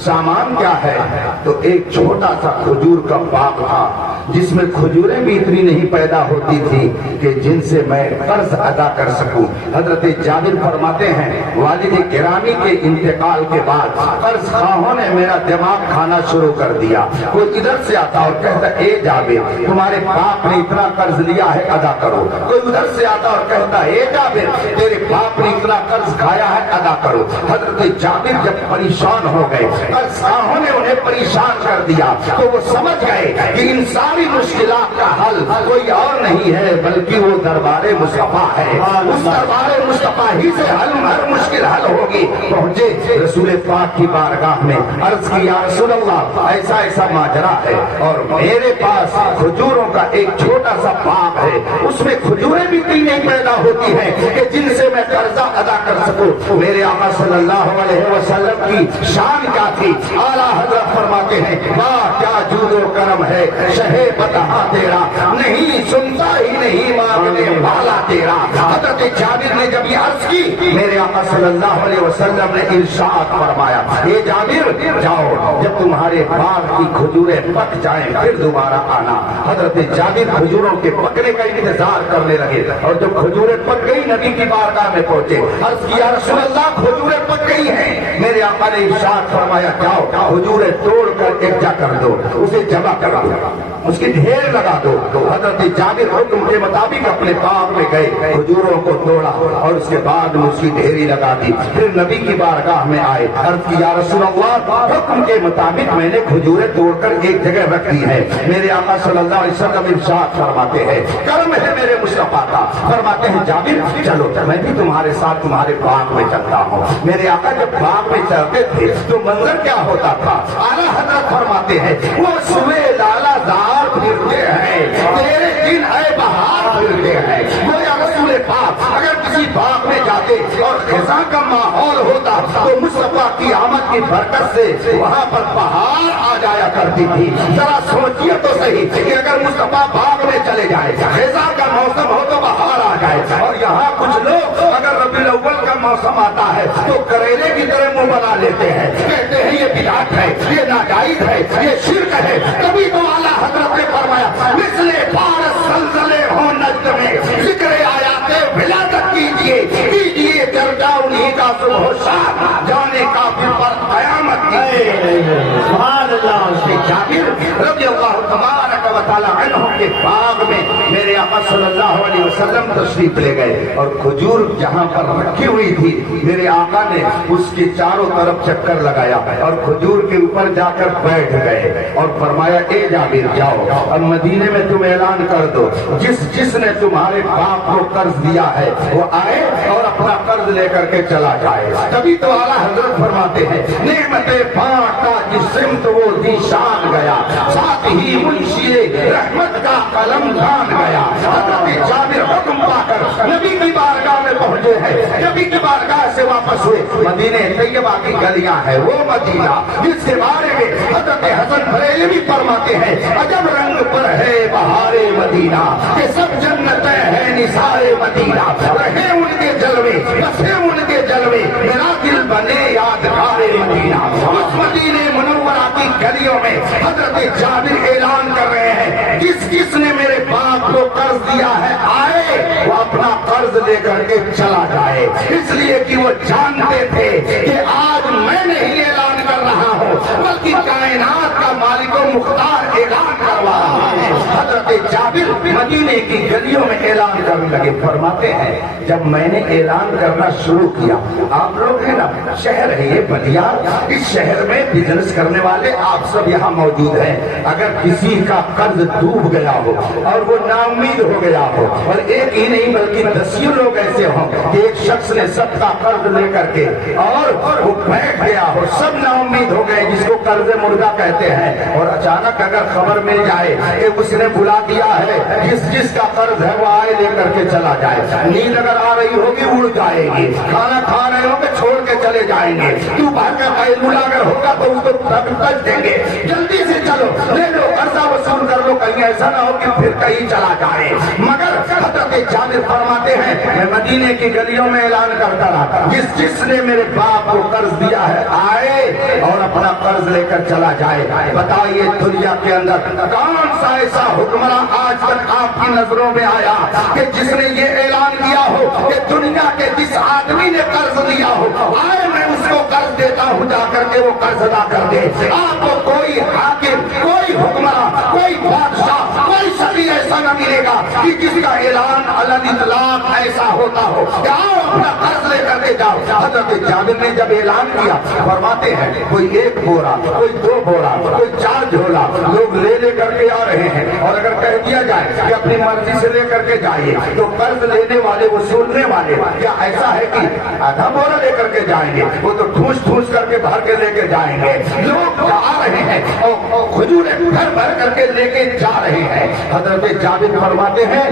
سامان کیا ہے تو ایک چھوٹا سا کھجور کا باغ تھا جس میں کھجوریں بھی اتنی نہیں پیدا ہوتی تھی کہ جن سے میں قرض ادا کر سکوں۔ حضرت جابر فرماتے ہیں والد گرامی کے انتقال کے بعد قرض خواہوں نے میرا دماغ کھانا شروع کر دیا۔ کوئی ادھر سے آتا اور کہتا اے جابر تمہارے باپ نے اتنا قرض لیا ہے ادا کرو۔ کوئی ادھر سے آتا اور کہتا اے جابر تیرے باپ نے اتنا قرض کھایا ہے ادا کرو۔ حضرت جابر جب پریشان ہو گئے، قرض خواہوں نے انہیں پریشان کر دیا تو وہ سمجھ گئے کہ انسانی مشکلات کا حل کوئی اور نہیں ہے بلکہ وہ دربار مصطفیٰ ہے۔ اس دربار مصطفیٰ ہی سے ہر مشکل حل ہوگی۔ پہنچے رسول پاک کی بارگاہ میں، عرض کی یا رسول اللہ ایسا ایسا ماجرا ہے اور میرے پاس کھجوروں کا ایک چھوٹا سا باغ ہے، اس میں کھجوریں بھی نہیں پیدا ہوتی ہیں کہ جن سے میں قرضہ ادا کر سکوں۔ میرے آقا صلی اللہ علیہ وسلم کی شان کیا تھی؟ اعلیٰ حضرت فرماتے ہیں واہ کیا جود و کرم ہے شہ بتہا تیرا، نہیں سنتا ہی نہیں مانگنے والا تیرا۔ حضرت جابر نے جب یہ عرض کی میرے آقا صلی اللہ علیہ وسلم نے ارشاد فرمایا اے جابر جاؤ جب تمہارے باغ کی کھجوریں پک جائیں پھر دوبارہ آنا۔ حضرت جابر کھجوروں کے پکنے کا انتظار کرنے لگے اور جب کھجوریں پک گئی نبی کی بارگاہ میں پہنچے، عرض کیا رسول اللہ کھجوریں پک گئی ہیں۔ میرے آقا نے ارشاد فرمایا جاؤ کھجوریں توڑ کر اکٹھا کر دو، اسے جمع کر دو، اس کی ڈھیر لگا دو۔ حضرت جابر حکم کے مطابق اپنے باغ میں گئے، کھجوروں کو توڑا اور اس کے بعد میں اس کی ڈھیری لگا دی۔ پھر نبی کی بارگاہ میں آئے، عرض کی یا رسول اللہ حکم کے مطابق میں نے کھجوریں توڑ کر ایک جگہ رکھ دی ہے۔ میرے آقا صلی اللہ علیہ وسلم ارشاد فرماتے ہیں کرم ہے میرے مصطفیٰ کا، فرماتے ہیں جابر چلو میں بھی تمہارے ساتھ تمہارے باغ میں چلتا ہوں۔ میرے آقا جب باغ میں چلتے تھے تو منظر کیا ہوتا تھا؟ اعلیٰ حضرت فرماتے ہیں وہ صبح لالا زار پھرتے ہیں، تیرے دن اے بہار پھرتے ہیں۔ گویا رسول پاک اگر کسی باغ میں جاتے اور خزاں کا ماحول ہوتا تو مصطفیٰ کی آمد کی برکت سے وہاں پر بہار آ جایا کرتی تھی۔ ذرا سوچیے تو صحیح کہ اگر مصطفیٰ باغ میں چلے جائے، خزاں کا موسم ہو تو بہار آ جائے، اور یہاں کچھ لوگ اگر ربیع الاول کا موسم آتا ہے تو کریلے کی طرح منہ بنا لیتے ہیں، کہتے ہیں یہ بدعت ہے، یہ ناجائز ہے، یہ شرک ہے۔ کبھی تو اعلیٰ حضرت نے فرمایا مثل پارس زلزلے ہو نجد میں ذکر آیات ولادت کیجیے چرچا انہی کا صبح و شام، جانے کافر پر قیامت کیجیے۔ سبحان اللہ۔ جابر رضی اللہ تبارک و تعالی عنہ کے باغ میں میرے آقا صلی اللہ علیہ وسلم تشریف لے گئے اور کھجور جہاں پر رکھی ہوئی تھی میرے آقا نے اس کے چاروں طرف چکر لگایا اور کھجور کے اوپر جا کر بیٹھ گئے اور فرمایا اے جابر جاؤ اب مدینے میں تم اعلان کر دو جس نے تمہارے باپ کو قرض دیا ہے وہ آئے اور اپنا قرض لے کر کے چلا جائے۔ تبھی تو اعلیٰ حضرت فرماتے ہیں نعمتیں بانٹتا جس سمت وہ ذیشان گیا، ساتھ ہی منشی رحمت کا قلم جان گیا۔ حضرت جابر حکم پا کر نبی کی بارگاہ میں پہنچے ہیں، نبی کی بارگاہ سے واپس ہوئے۔ مدینہ طیبہ کی گلیاں ہیں وہ مدینہ جس کے بارے میں حضرت حسن بریلوی فرماتے ہیں عجب رنگ پر ہے بہار مدینہ کہ سب جنتیں ہیں نثار مدینہ، رہے ان کے جلوے بسے ان کے جلوے میرا دل بنے یادگار مدینہ۔ اس مدینہ منورہ کی گلیوں میں حضرت جابر اعلان کر رہے ہیں جس نے میرے باپ کو قرض دیا ہے آئے وہ اپنا قرض لے کر کے چلا جائے، اس لیے کہ وہ جانتے تھے کہ آج میں نہیں اعلان کر رہا ہوں بلکہ کائنات کا مالک و مختار اعلان کر رہا ہے۔ حضرت جابر مدینے کی گلیوں میں اعلان کرنے لگے، فرماتے ہیں جب میں نے اعلان کرنا شروع کیا، آپ لوگ ہیں نا شہر ہے یہ بلیار، اس شہر میں بزنس کرنے والے آپ سب یہاں موجود ہیں، اگر کسی کا قرض ڈوب گیا ہو اور وہ نا امید ہو گیا ہو اور ایک ہی نہیں بلکہ دسیوں لوگ ایسے ہوں کہ ایک شخص نے سب کا قرض لے کر کے اور وہ بیٹھ گیا ہو، سب نا امید ہو گئے جس کو قرض مردہ کہتے ہیں، اور اچانک اگر خبر مل جائے کہ اس نے بلا دیا ہے جس کا قرض ہے وہ آئے لے کر کے چلا جائے، نیند اگر آ رہی ہوگی اڑ جائے گی، کھانا کھا رہے ہوں گے چھوڑ کے چلے جائیں گے، تو باہر کا قائد ملا اگر ہوگا تو اس کو تج دیں گے، جلدی سے چلو لے لو قرضہ وصول کر لو، کہیں ایسا نہ ہو کہ پھر کہیں چلا جائے۔ مگر حضرت جابر فرماتے ہیں میں مدینے کی گلیوں میں اعلان کرتا رہا، جس نے میرے باپ کو قرض دیا ہے آئے اور اپنا قرض لے کر چلا جائے۔ بتائیے دنیا کے اندر کون سا ایسا حکمراں آج تک آپ کی نظروں میں آیا کہ جس نے یہ اعلان کیا ہو کہ دنیا کے جس آدمی نے قرض لیا ہو آئے میں اس کو قرض دیتا ہوں، جا کر کے وہ قرض ادا کر دے۔ آپ کو کوئی حاکم، کوئی حکمراں، کوئی بادشاہ، کوئی شخص ایسا نہ ملے گا کہ جس کا اعلان علی اطلاق ایسا ہوتا ہو کہ آؤ اپنا قرض لے کر کے جاؤ۔ حضرت جابر نے جب اعلان کیا فرماتے ہیں کوئی 1 بورا، کوئی 2 بورا، کوئی 4 جھولا لوگ لے کر کے آ رہے ہیں، اور اگر کہہ دیا جائے کہ اپنی مرضی سے لے کر کے جائیے تو قرض لینے والے وصولنے والے کیا ایسا ہے کہ آدھا بورا لے کر کے جائیں گے؟ وہ تو ٹھوس کر کے بھر کے لے کے جائیں گے۔ لوگ آ رہے ہیں اور کھجوریں بھر بھر کر کے لے کے جا رہے ہیں۔ حضرت جابر فرماتے ہیں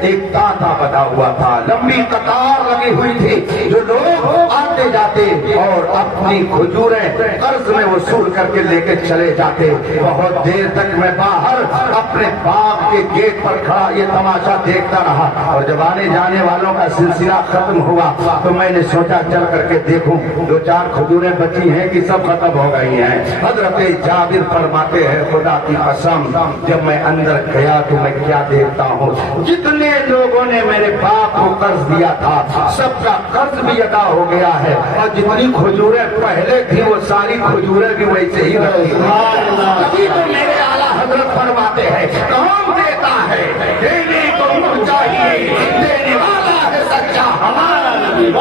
ایک تانتا بنا ہوا تھا، لمبی قطار لگی ہوئی تھی، جو لوگ آتے جاتے اور اپنی کھجوریں قرض میں وصول کر کے لے کے چلے جاتے۔ بہت دیر تک میں باہر اپنے باغ کے گیٹ پر کھڑا یہ تماشا دیکھتا رہا، اور جب آنے جانے والوں کا سلسلہ ختم ہوا تو میں نے سوچا چل کر کے دیکھوں 2-4 کھجوریں بچی ہیں کہ سب ختم ہو گئی ہیں۔ حضرت جابر فرماتے ہیں خدا کی قسم جب میں اندر گیا تو میں کیا دیکھتا ہوں، جتنے لوگوں نے میرے باپ کو قرض دیا تھا سب کا قرض بھی ادا ہو گیا ہے، اور جتنی کھجوریں پہلے تھی وہ ساری کھجوریں بھی ویسے ہی رکھی ہوئی۔ تو میرے اعلیٰ حضرت فرماتے ہیں کون دیتا ہے دینے کو چاہیے، دینے والا ہے سچا ہمارا نبی۔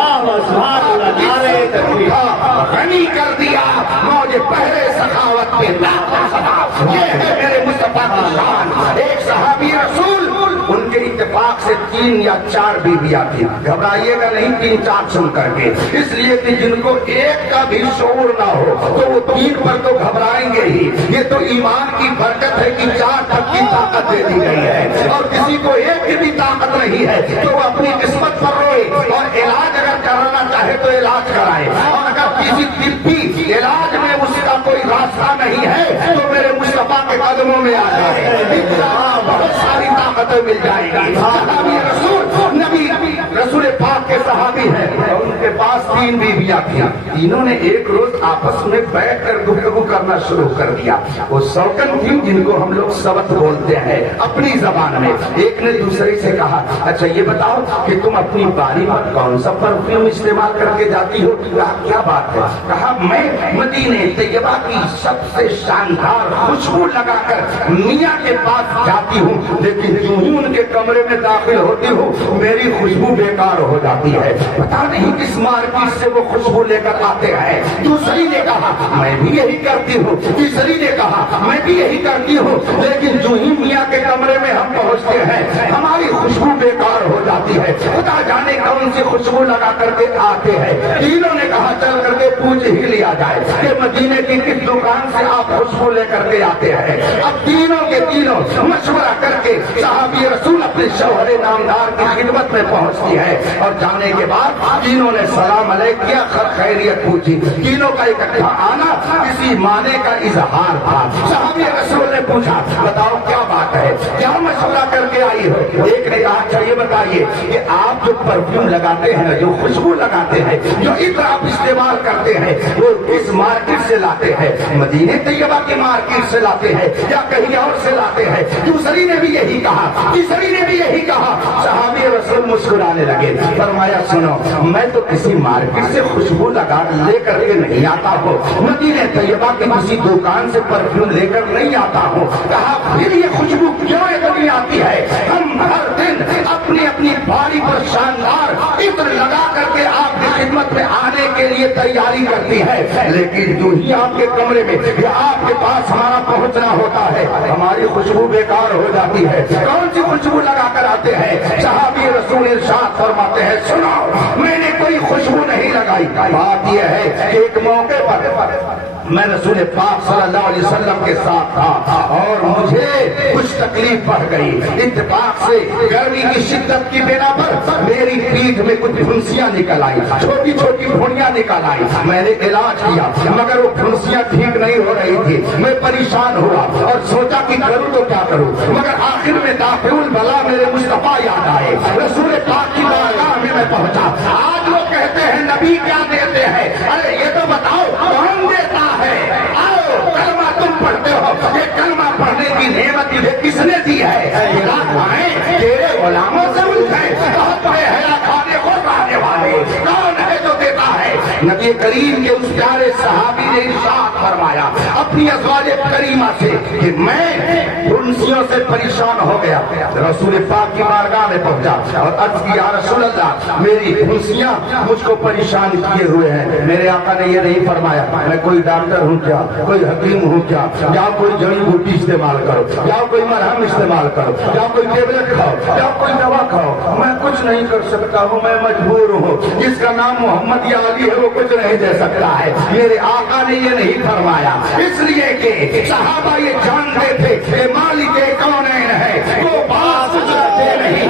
غنی کر دیا موجے پہلے سخاوت کے یہ ہے میرے مصطفیٰ کی شان۔ ایک صحابی رسول ان کے اتفاق سے 3 یا 4 بیویاں تھیں، گھبرائیے گا نہیں 3-4 سن کر کے، اس لیے کہ جن کو ایک کا بھی شعور نہ ہو تو وہ 3 پر تو گھبرائیں گے ہی۔ یہ تو ایمان کی برکت ہے کہ 4 تک کی طاقت دے دی گئی ہے، اور کسی کو ایک کی بھی طاقت نہیں ہے تو وہ اپنی قسمت پر روئے، اور علاج اگر کرانا چاہے تو علاج کرائے، اور اگر کسی طبی علاج میں اس کا کوئی راستہ نہیں ہے تو میرے مصطفیٰ کے قدموں میں آ جائے، بہت ساری طاقتیں مل جائے گی۔ صحابی رسول نبی رسول پاک کے صحابی ہیں، اور ان کے پاس 3 بیویاں تھیں، تینوں نے ایک روز آپس میں بیٹھ کر گفتگو کرنا شروع کر دیا۔ وہ سوکن تھی جن کو ہم لوگ سبت بولتے ہیں اپنی زبان میں۔ ایک نے دوسرے سے کہا اچھا یہ بتاؤ کہ تم اپنی باری پر کون سا پرفیوم استعمال کر کے جاتی ہو؟ کہا کیا بات ہے؟ کہا میں مدینے طیبہ کی سب سے شاندار خوشبو لگا کر میاں کے پاس جاتی ہوں، لیکن جو ہی ان کے کمرے میں داخل ہوتی ہوں میری خوشبو بیکار ہو جاتی ہے، پتا نہیں کس مارکیٹ سے وہ خوشبو لے کر آتے ہیں۔ دوسری نے کہا میں بھی یہی کرتی ہوں، تیسری نے کہا میں بھی یہی کرتی ہوں، لیکن جو ہی میاں کے کمرے میں ہم پہنچتے ہیں ہماری خوشبو بیکار ہو جاتی ہے، خدا جانے کون سی خوشبو لگا کر کے آتے ہیں۔ تینوں نے کہا چل کر کے پوچھ ہی لیا جائے کہ مدینے کی کس دکان سے آپ خوشبو لے کر کے آتے ہیں۔ اب تینوں کے تینوں مشورہ کر کے صحابی رسول اپنے شوہر نامدار کی خدمت میں پہنچتی ہے، اور جانے کے بعد تینوں نے سلام علیہ کیا، خیریت پوچھی۔ تینوں کا اکٹھا آنا کسی معنی کا اظہار تھا۔ صحابی رسول نے پوچھا بتاؤ کیا بات ہے، کیا مشورہ کر کے آئی ہو؟ ایک نے کہا اچھا یہ بتائیے کہ آپ جو پرفیوم لگاتے ہیں، جو خوشبو لگاتے ہیں، جو عطر آپ استعمال کرتے ہیں وہ کس مارکیٹ سے لاتے ہیں؟ مدینے طیبہ کی مارکیٹ سے لاتے ہیں یا کہیں اور سے لاتے ہیں؟ دوسری نے بھی یہی کہا، تیسری نے بھی یہی کہا۔ صحابی رسول مسکرانے لگے، فرمایا سنو میں تو کسی مارکیٹ سے خوشبو لگا لے کر کے نہیں آتا ہوں، مدینے طیبہ کی کسی دکان سے پرفیوم لے کر نہیں آتا ہوں۔ کہا پھر یہ خوشبو کیوں اتنی آتی ہے؟ ہم ہر دن اپنی اپنی باری پر شاندار عطر لگا کر کے آپ کی خدمت میں آنے کے لیے تیاری کرتی ہے، لیکن جو ہی آپ کے کمرے میں یا آپ کے پاس ہمارا پہنچنا ہوتا ہے ہماری خوشبو بیکار ہو جاتی ہے۔ کون سی خوشبو لگا کر آتے ہیں؟ صحابی رسول ارشاد فرماتے ہیں سنو میں نے کوئی خوشبو نہیں لگائی، بات یہ ہے کہ ایک موقع پر میں رسول پاک صلی اللہ علیہ وسلم کے ساتھ تھا اور مجھے کچھ تکلیف پڑ گئی. اتفاق سے گرمی کی شدت کی بنا پر میری پیٹھ میں کچھ پھنسیاں نکل آئی, چھوٹی چھوٹی بھونیاں نکل آئی. میں نے علاج کیا مگر وہ پھنسیاں ٹھیک نہیں ہو رہی تھی. میں پریشان ہوا اور سوچا کہ کروں تو کیا کروں, مگر آخر میں دافع البلا میرے مصطفیٰ یاد آئے. رسول پاک کی بارگاہ میں میں پہنچا. آج وہ کہتے ہیں نبی کیا دیتے ہیں, ارے یہ تو بتاؤ کون دیتا ہے. آؤ کلمہ تم پڑھتے ہو, یہ کلمہ پڑھنے کی نعمت تجھے کس نے دی ہے؟ تیرے غلاموں سے ملتے بہت بڑے حیا کھانے کو کھانے والے کون ہے جو دیتا ہے؟ نبی کریم کے اس پیارے صحابی نے ارشاد فرمایا اپنی ازواج کریمہ سے کہ میں پھنسیوں سے پریشان ہو گیا. رسول پاک کی بارگاہ میں پہنچا اور عرض کی یا رسول اللہ میری پھنسیاں مجھ کو پریشان کیے ہوئے ہیں. میرے آقا نے یہ نہیں فرمایا میں کوئی ڈاکٹر ہوں کیا, کوئی حکیم ہوں کیا, یا کوئی جڑی بوٹی استعمال کرو, یا کوئی مرہم استعمال کرو, یا کوئی ٹیبلٹ کھاؤ, یا کوئی دوا کھاؤ. میں کچھ نہیں کر سکتا ہوں, میں مجبور ہوں. جس کا نام محمد یا علی ہے وہ کچھ نہیں دے سکتا ہے. میرے آقا نے یہ نہیں فرمایا اس لیے کہ صحابہ یہ جانتے تھے کہ مالک کونین ہے, وہ باز کرتے نہیں.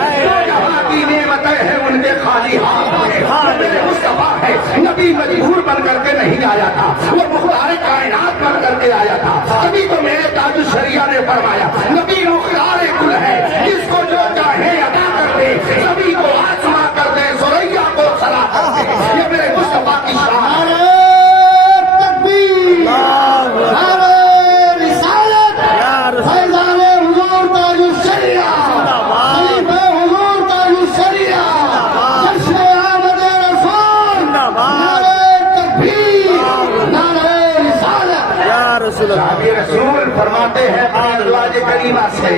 جہاں کی نعمتیں ہیں ان کے خالی ہاتھ میرے مصطفیٰ ہے. نبی مجبور بن کر کے نہیں آیا تھا, وہ مختار کائنات بن کر کے آیا تھا. تبھی تو میرے تاج الشریعہ نے فرمایا نبی مختار کل ہے, جس کو جو چاہے ادا کر دے, سبھی کو آسما کر دے, سوریا کو سلا کر دے. یہ میرے مصطفیٰ کی شان ہے. رسول فرماتے ہیں ازواج کریمہ سے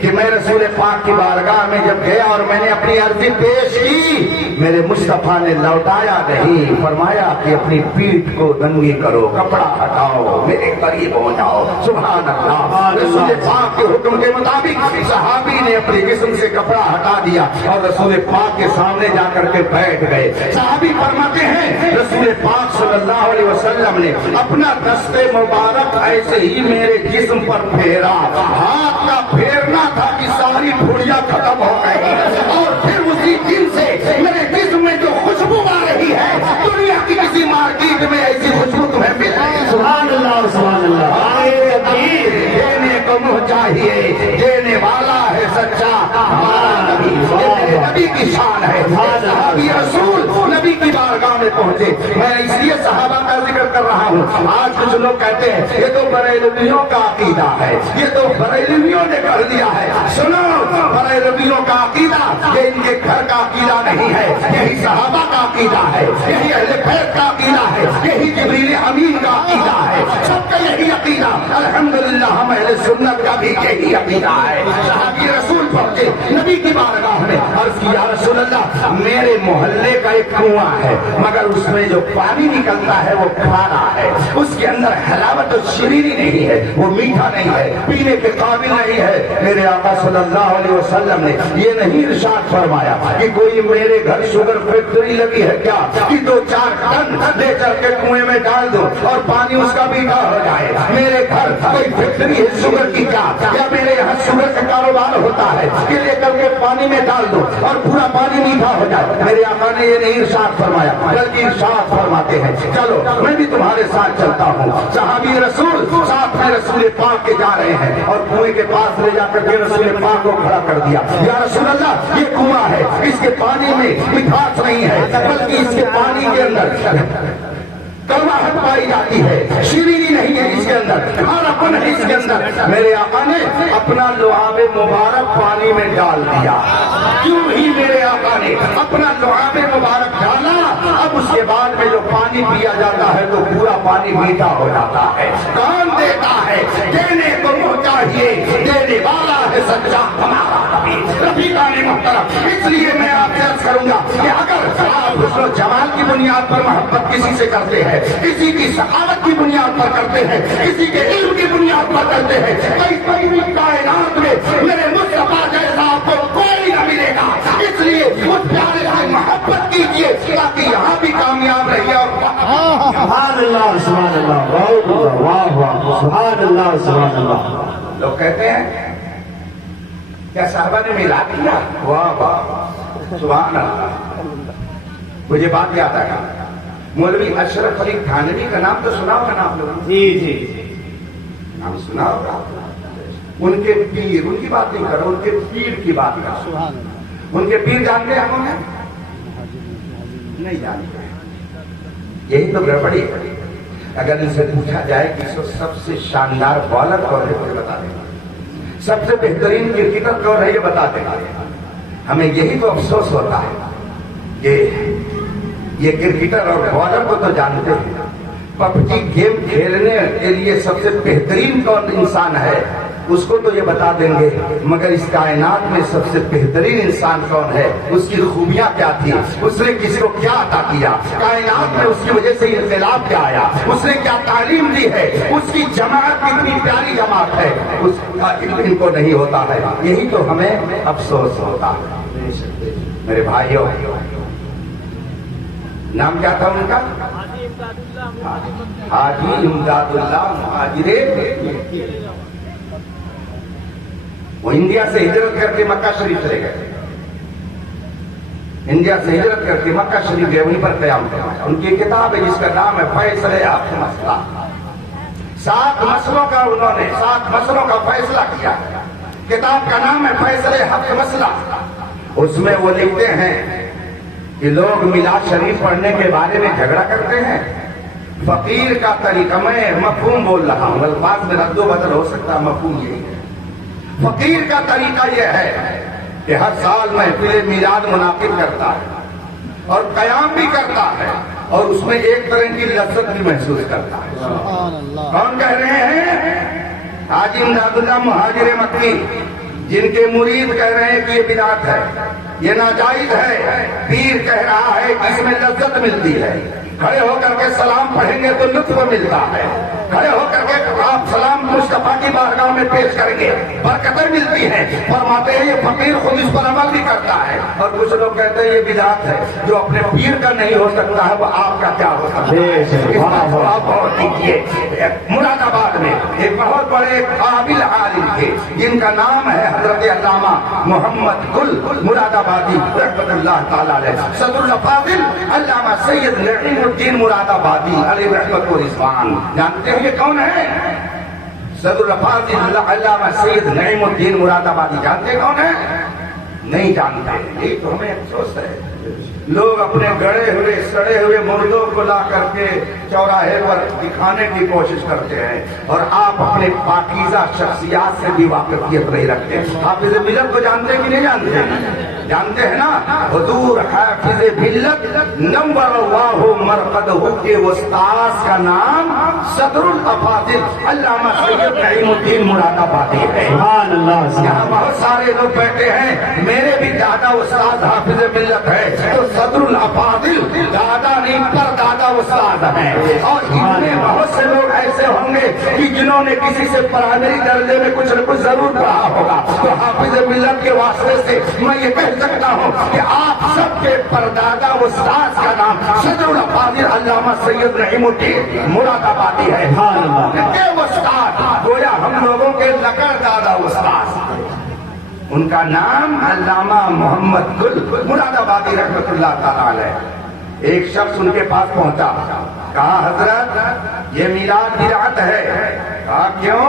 کہ میں رسول پاک کی بارگاہ میں جب گیا اور میں نے اپنی عرضی پیش کی, میرے مصطفیٰ نے لوٹایا نہیں. فرمایا کہ اپنی پیٹھ کو ننگی کرو, کپڑا ہٹاؤ, میرے قریب ہو جاؤ. سبحان اللہ. رسول پاک کے حکم کے مطابق صحابی نے اپنے جسم سے کپڑا ہٹا دیا اور رسول پاک کے سامنے جا کر کے بیٹھ گئے. صحابی فرماتے ہیں رسول پاک صلی اللہ علیہ وسلم نے اپنا دست مبارک ایسے ہی میرے جسم پر پھیرا. ہاتھ کا پھیرنا تھا کہ ساری بھوڑیاں ختم ہو گئی اور پھر اسی دن سے میرے جسم میں جو خوشبو آ رہی ہے دنیا کی کسی مارکیٹ میں ایسی خوشبو تمہیں مل رہی ہے. سبحان اللہ سبحان اللہ. دینے کو منہ چاہیے, دینے والا ہے سچا ہمارا نبی. یہ میرے نبی کی شان ہے. صحابی رسول نبی کی بارگاہ میں پہنچے. میں اس لیے صحابہ کا ذکر کر رہا ہوں. آج کچھ لوگ کہتے ہیں یہ تو بریلویوں کا عقیدہ ہے, یہ تو بریلویوں نے کر دیا ہے. سنو, بریلویوں کا عقیدہ یہ ان کے گھر کا عقیدہ نہیں ہے, یہی صحابہ کا عقیدہ ہے, یہی اہل بیت کا عقیدہ ہے, یہی جبریل امین کا عقیدہ ہے. سب کا یہی عقیدہ. الحمدللہ ہم اہل سنت کا بھی یہی عقیدہ ہے. صحابی رسول پہنچے نبی کی بارگاہ میں, عرض کی یا رسول اللہ میرے محلے کا ایک کنواں ہے مگر اس میں جو پانی نکلتا ہے وہ کھارا ہے, اس کے اندر حلاوت و شیرینی نہیں ہے, وہ میٹھا نہیں ہے, پینے کے قابل نہیں ہے. میرے آقا صلی اللہ علیہ وسلم نے یہ نہیں ارشاد فرمایا کہ کوئی میرے گھر شوگر فیکٹری لگی ہے کیا کہ 2-4 ٹن لے کر کے کنویں میں ڈال دو اور پانی اس کا میٹھا ہو جائے. میرے گھر کوئی فیکٹری ہے شوگر کی کیا, یا میرے یہاں شوگر کا کاروبار ہوتا ہے کہ لے کر کے پانی میں ڈال دو اور پورا پانی میٹھا ہو جائے. میرے آقا نے یہ نہیں ارشاد فرمایا بلکہ ارشاد فرماتے ہیں چلو میں بھی تمہارے ساتھ چلتا ہوں. صحابی رسول ساتھ میں رسول پاک کے جا رہے ہیں اور کنویں کے پاس لے جا کر کے رسول پاک کو کھڑا کر دیا. یا رسول اللہ یہ کنواں ہے, اس کے پانی میں مٹھاس نہیں ہے بلکہ اس کے پانی کے اندر کڑواہٹ پائی جاتی ہے, شیرینی نہیں ہے اس کے اندر, کھاراپن ہے اس کے اندر. میرے آقا نے اپنا لعاب مبارک پانی میں ڈال دیا. کیوں ہی میرے آقا نے اپنا لعاب مبارک ڈالا, اب اس کے بعد میں جو پانی پیا جاتا ہے تو پورا پانی میٹھا ہو جاتا ہے. کون دیتا ہے, دینے کو منہ چاہیے, دینے والا ہے سچا ہمارا نبی. رفیقان محترم, اس لیے میں آپ سے عرض کروں گا کہ اگر آپ حسن و جمال کی بنیاد پر محبت کسی سے کرتے ہیں, کسی کی سخاوت کی بنیاد پر کرتے ہیں, کسی کے علم کی بنیاد پر کرتے ہیں, کئی کائنات میں میرے مصطفیٰ جیسا آپ کو کوئی نہ ملے گا. اس لیے اس پیارے سے محبت کیجیے تاکہ یہاں بھی کامیاب رہیے اور سبحان اللہ سبحان اللہ بہت واہ واہ سبحان اللہ سبحان اللہ. لوگ کہتے ہیں کیا صحابہ نے میلاد کیا؟ واہ واہ سبحان اللہ. مجھے بات یاد آیا مولوی اشرف علی تھانوی کا نام تو سنا ہوگا نا آپ لوگوں نے؟ جی نام سنا ہوگا. ان کے پیر، ان کی بات نہیں کر رہا، ان کے پیر کی بات کر رہا. سبحان اللہ. ان کے پیر جانتے ہیں ہم نے نہیں جانتے. یہی تو گڑبڑی ہے. اگر ان سے پوچھا جائے کہ اس کو سب سے شاندار بالر کون ہے مجھے بتا دیں گے، سب سے بہترین کرکٹر کون ہے یہ بتا دیں گے. ہمیں یہی تو افسوس ہوتا ہے کہ یہ کرکٹر اور بالر کو تو جانتے ہیں، پب جی گیم کھیلنے کے لیے سب سے بہترین کون انسان ہے اس کو تو یہ بتا دیں گے، مگر اس کائنات میں سب سے بہترین انسان کون ہے، اس کی خوبیاں کیا تھی، اس نے کسی کو کیا عطا کیا، کائنات میں اس کی وجہ سے انقلاب کیا آیا، اس نے کیا تعلیم دی ہے، اس کی جماعت کتنی پیاری جماعت ہے، اس کا علم ان کو نہیں ہوتا ہے. یہی تو ہمیں افسوس ہوتا ہے. میرے بھائیوں، نام کیا تھا ان کا؟ حاجی امداد اللہ مہاجر. وہ انڈیا سے ہجرت کر کے مکہ شریف چلے گئے. انڈیا سے ہجرت کر کے مکہ شریف گئے، وہیں پر قیام فرمایا. ان کی کتاب ہے جس کا نام ہے فیصلہ حق مسئلہ. 7 مسئلوں کا انہوں نے 7 مسئلوں کا فیصلہ کیا. کتاب کا نام ہے فیصلہ حق مسئلہ. اس میں وہ لکھتے ہیں کہ لوگ میلاد شریف پڑھنے کے بارے میں جھگڑا کرتے ہیں. فقیر کا طریقہ، میں مفہوم بول رہا ہوں، الفاظ میں رد و بدل ہو سکتا ہے، مفہوم یہی ہے. فقیر کا طریقہ یہ ہے کہ ہر سال محفل میلاد منعقد کرتا ہے اور قیام بھی کرتا ہے اور اس میں ایک طرح کی لذت بھی محسوس کرتا ہے. کون کہہ رہے ہیں؟ حاجی امداد اللہ مہاجر مکی، جن کے مرید کہہ رہے ہیں کہ یہ بدعت ہے، یہ ناجائز ہے. پیر کہہ رہا ہے کہ اس میں لذت ملتی ہے. کھڑے ہو کر کے سلام پڑھیں گے تو لطف ملتا ہے. کھڑے ہو کر کے آپ سلام مصطفیٰ کی بارگاہ میں پیش کریں گے، برکتیں ملتی ہیں. فرماتے ہیں یہ فقیر خود اس پر عمل بھی کرتا ہے. اور کچھ لوگ کہتے ہیں یہ بدعت ہے. جو اپنے پیر کا نہیں ہو سکتا ہے وہ آپ کا کیا ہو سکتا ہے؟ اس پر آپ غور کیجیے. مراد آباد میں ایک بہت بڑے قابل عالم تھے جن کا نام ہے حضرت علامہ محمد گل مراد آبادی رحمت اللہ تعالیٰ علیہ. صدر الافاضل علامہ سید نعیم الدین مراد آبادی علیہ رحمت و رضوان. جانتے ہیں یہ کون ہے؟ صدر الافاضل علامہ سید نعیم الدین مراد آبادی. جانتے ہیں کون ہے؟ نہیں جانتے. یہی تو ہمیں افسوس ہے. لوگ اپنے گڑے ہوئے سڑے ہوئے مردوں کو لا کر کے چوراہے پر دکھانے کی کوشش کرتے ہیں اور آپ اپنے پاکیزہ شخصیات سے بھی واقفیت نہیں رکھتے. حافظ ملت کو جانتے کہ نہیں جانتے؟ جانتے ہیں نا؟ حضور حافظ ملت نمبر اللہ مرقدہ کے استاذ کا نام صدر الافاضل علامہ سید نعیم الدین مراد آبادی ہے. سبحان اللہ. یہاں بہت سارے لوگ بیٹھے ہیں، میرے بھی دادا استاد حافظ ملت ہے تو صدر الافاضل دادا نہیں پر دادا استاد ہیں. اور ان میں بہت سے لوگ ایسے ہوں گے کہ جنہوں نے کسی سے پرائمری درجے میں کچھ نہ کچھ ضرور پڑھا ہوگا. تو حافظ ملت کے واسطے سے میں یہ کہہ سکتا ہوں کہ آپ سب کے پردادا استاد کا نام صدر الافاضل علامہ سید نعیم الدین مراد آبادی ہے. استاد گویا ہم لوگوں کے لکڑ دادا استاد. ان کا نام علامہ محمد گل مراد آبادی رحمت اللہ تعالیٰ علیہ. ایک شخص ان کے پاس پہنچا، کہا حضرت یہ میلاد بدعت ہے. کہا کیوں؟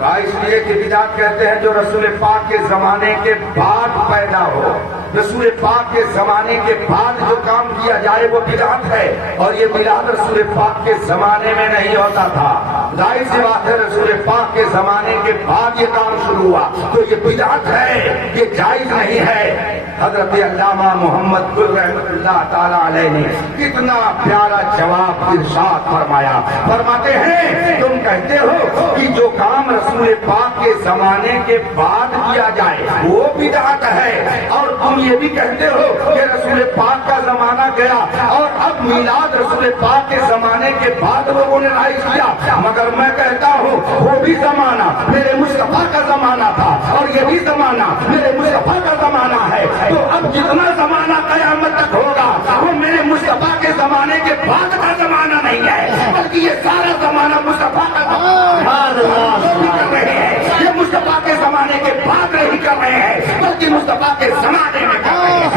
کہا اس لیے کہ بدعت کہتے ہیں جو رسول پاک کے زمانے کے بعد پیدا ہو. رسول پاک کے زمانے کے بعد جو کام کیا جائے وہ بدعت ہے، اور یہ میلاد رسول پاک کے زمانے میں نہیں ہوتا تھا. ظاہر سی بات ہے رسول پاک کے زمانے کے بعد یہ کام شروع ہوا تو یہ بدعت ہے، یہ جائز نہیں ہے. حضرت علامہ محمد گل رحمت اللہ تعالیٰ علیہ نے کتنا پیارا جواب ارشاد فرمایا. فرماتے ہیں تم کہتے ہو کہ جو کام رسول پاک کے زمانے کے بعد کیا جائے وہ بدعت ہے، اور تم یہ بھی کہتے ہو کہ رسول پاک کا زمانہ گیا اور اب میلاد رسول پاک کے زمانے کے بعد لوگوں نے رائج کیا، مگر میں کہتا ہوں وہ بھی زمانہ میرے مصطفیٰ کا زمانہ تھا اور یہ بھی زمانہ میرے مصطفیٰ کا زمانہ ہے۔ تو اب جتنا زمانہ قیامت تک ہوگا وہ میرے مصطفیٰ کے زمانے کے بعد کا زمانہ نہیں ہے، بلکہ یہ سارا زمانہ مصطفیٰ کا کر رہے ہیں۔ یہ مصطفیٰ کے زمانے کے بعد نہیں کر رہے ہیں، بلکہ مصطفیٰ کے زمانے میں کر رہے ہیں۔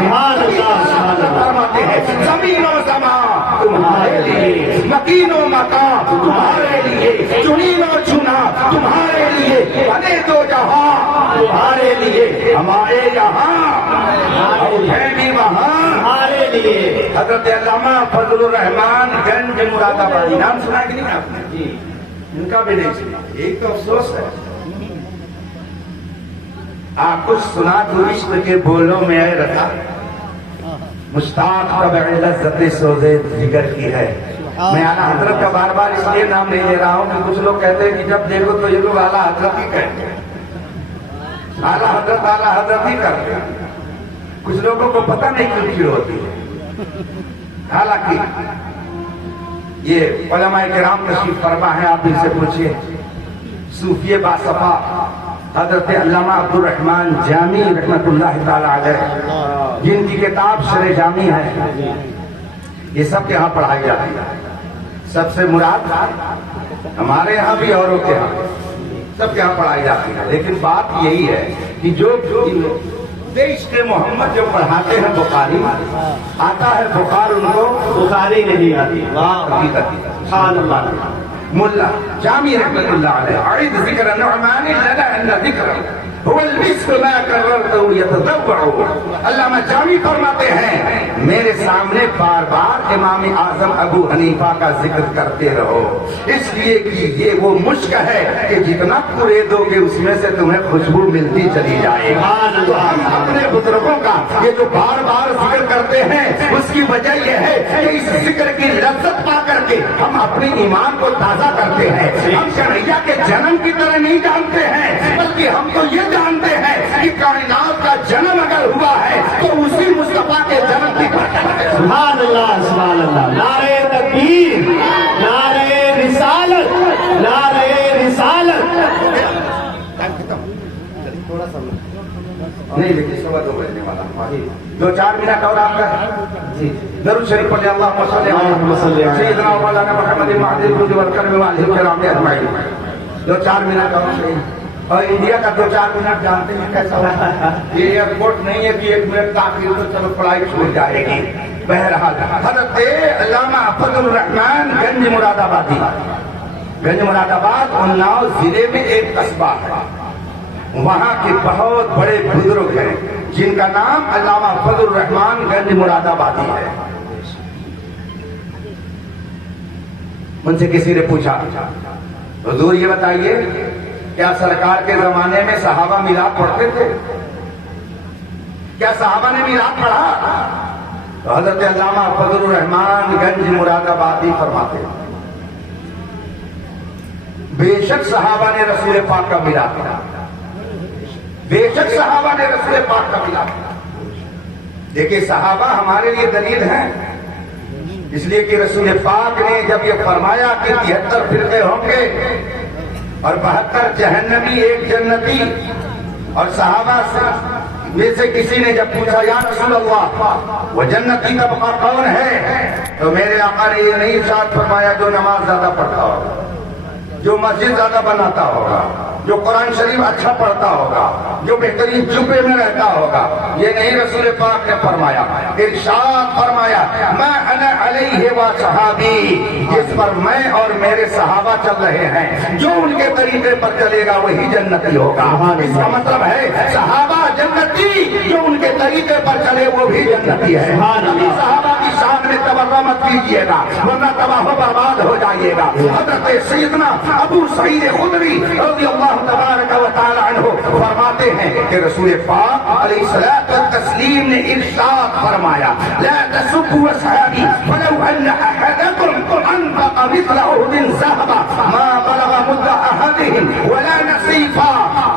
فرماتے ہیں زمین و زمان تمہارے لیے، مکین و مکان تمہارے لیے، چنین و چنا تمہارے لیے، بنے دو جہاں تمہارے لیے، ہمارے یہاں اور ہیں بھی وہاں ہمارے لیے۔ حضرت علامہ فضل الرحمان گنج مراد آبادی، نام سنا کہ نہیں آپ نے؟ جی، ان کا بھی نہیں سنا، ایک تو افسوس ہے۔ آپ کچھ سنا تو عشق کے بولوں میں اے رکھا، مشتاق طبع لذت سوزے جگر کی ہے۔ میں اعلیٰ حضرت کا بار بار اس لیے نام نہیں لے رہا ہوں کہ کچھ لوگ کہتے ہیں کہ جب دیکھو تو یہ لوگ اعلیٰ حضرت ہی کہتے ہیں، اعلیٰ حضرت ہی کرتے ہیں۔ کچھ لوگوں کو پتہ نہیں کیوں چیڑ ہوتی ہے۔ حالانکہ یہ علماء کرام تشریف فرما ہے، آپ ان سے پوچھئے۔ صوفی باصفا حضرت علامہ عبد الرحمن جامی رحمۃ اللہ تعالی علیہ، جن کی کتاب شرح جامی ہے، یہ سب کے ہاں پڑھائی جاتی ہے۔ سب سے مراد ہمارے ہاں بھی اوروں کے ہاں سب کے ہاں پڑھائی جاتی ہے، لیکن بات یہی ہے کہ جو عشق محمد جو پڑھاتے ہیں بخاری آتا ہے، بخار ان کو بخاری نہیں آتی۔ سبحان اللہ۔ ملا جامی رحمت اللہ علیہ، اعید ذکر نعمان لنا ان ذکر هو المسك ما کررته يتضوع۔ علامہ جامی فرماتے ہیں میرے سامنے بار بار امام اعظم ابو حنیفہ کا ذکر کرتے رہو، اس لیے کہ یہ وہ مشک ہے کہ جتنا قریدو گے اس میں سے تمہیں خوشبو ملتی چلی جائے گی۔ تو ہم اپنے بزرگوں کا یہ جو بار بار ذکر کرتے ہیں اس کی وجہ یہ ہے کہ اس ذکر کی لذت پا کر کے ہم اپنے ایمان کو تازہ کرتے ہیں۔ ہم کنہیا کے جنم کی طرح نہیں جانتے ہیں، بلکہ ہم تو یہ جانتے ہیں کہ کائنات کا جنم اگر ہوا ہے تو اسی مصطفیٰ کے جنم کی برکت ہے۔ سبحان اللہ، سبحان اللہ۔ نعرہ تکبیر، نعرہ رسالت، نعرہ رسالت۔ نہیں لیکن سوا 2 بجنے والا، 2-4 منٹ اور آپ کا درود شریف پڑھیں۔ اللہم صلی علی سیدنا و مولانا محمد المہدی الوجود والکرم وآلہ الکرام اجمعین۔ 2-4 منٹ اور صحیح۔ اور انڈیا کا 2-4 منٹ جانتے ہیں کیسا ہوتا ہے؟ یہ ایئرپورٹ نہیں ہے کہ 1 منٹ تاخیر تو چلو فلائٹ چھوٹ جائے گی۔ بہرحال حضرت علامہ فضل الرحمان گنج مراد آبادی، گنج مراد آباد اناؤ ضلع میں ایک قصبہ ہے، وہاں کے بہت بڑے بزرگ ہیں جن کا نام علامہ فضل الرحمان گنج مراد آبادی ہے۔ ان سے کسی نے پوچھا حضور یہ بتائیے کیا سرکار کے زمانے میں صحابہ میلاد پڑھتے تھے؟ کیا صحابہ نے میلاد پڑھا؟ تو حضرت علامہ فضل الرحمان گنج مراد آبادی فرماتے ہیں بے شک صحابہ نے رسول پاک کا میلاد پڑھا، بے شک صحابہ نے رسول پاک کا میلاد پڑھا۔ دیکھیں صحابہ ہمارے لیے دلیل ہیں، اس لیے کہ رسول پاک نے جب یہ فرمایا کہ 73 فرقے ہوں گے اور 72 جہنمی 1 جنتی، اور صحابہ میں سے کسی نے جب پوچھا یا رسول اللہ وہ جنتی طبقہ کون ہے، تو میرے آقا نے یہ نہیں ارشاد فرمایا جو نماز زیادہ پڑھتا ہوگا، جو مسجد زیادہ بناتا ہوگا، جو قرآن شریف اچھا پڑھتا ہوگا، جو بہترین جبے میں رہتا ہوگا، یہ نہیں رسول پاک نے فرمایا۔ ارشاد فرمایا میں انا علیہ و صحابی، جس پر میں اور میرے صحابہ چل رہے ہیں، جو ان کے طریقے پر چلے گا وہی جنتی ہوگا۔ اس کا مطلب ہے صحابہ جنتی، جو ان کے طریقے پر چلے وہ بھی جنتی ہے۔ صحابہ کی شان میں تبرہ مت کیجیے گا ورنہ تباہ و برباد ہو جائیے گا۔ حضرت سیدنا ابو سعید خدری رضی اللہ تبارک و تعالی عنہ فرماتے ہیں کہ رسول پاک علیہ الصلوۃ والتسلیم نے ارشاد فرمایا لا تسبوا اصحابی ولو ان احدکم انفق مثل احد ذهبا ما بلغ مد احدهم ولا نصيفا۔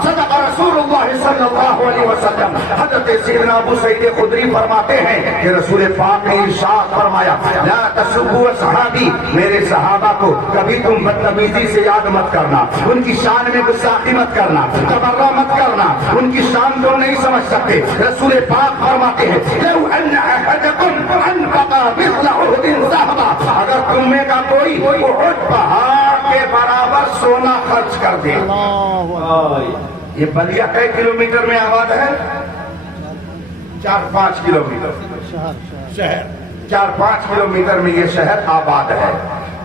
صدق رسول اللہ صلی اللہ علیہ وسلم حضرت سیدنا ابو سعید خدری فرماتے ہیں کہ رسول پاک نے ارشاد فرمایا لا تسبوا صحابی، میرے صحابہ کو کبھی تم بدتمیزی سے یاد مت کرنا، ان کی شان میں گستاخی مت کرنا، تبرہ مت کرنا، ان کی شان تم نہیں سمجھ سکتے۔ رسول پاک فرماتے ہیں لو ان احدکم انفق مثل احد ذهبا، اگر تم میں کا کوئی احد پہاڑ کے برابر سونا خرچ کر دے۔ یہ بلیا کئی کلومیٹر میں آباد ہے؟ 4-5 کلومیٹر شہر، 4-5 کلومیٹر میں یہ شہر آباد ہے۔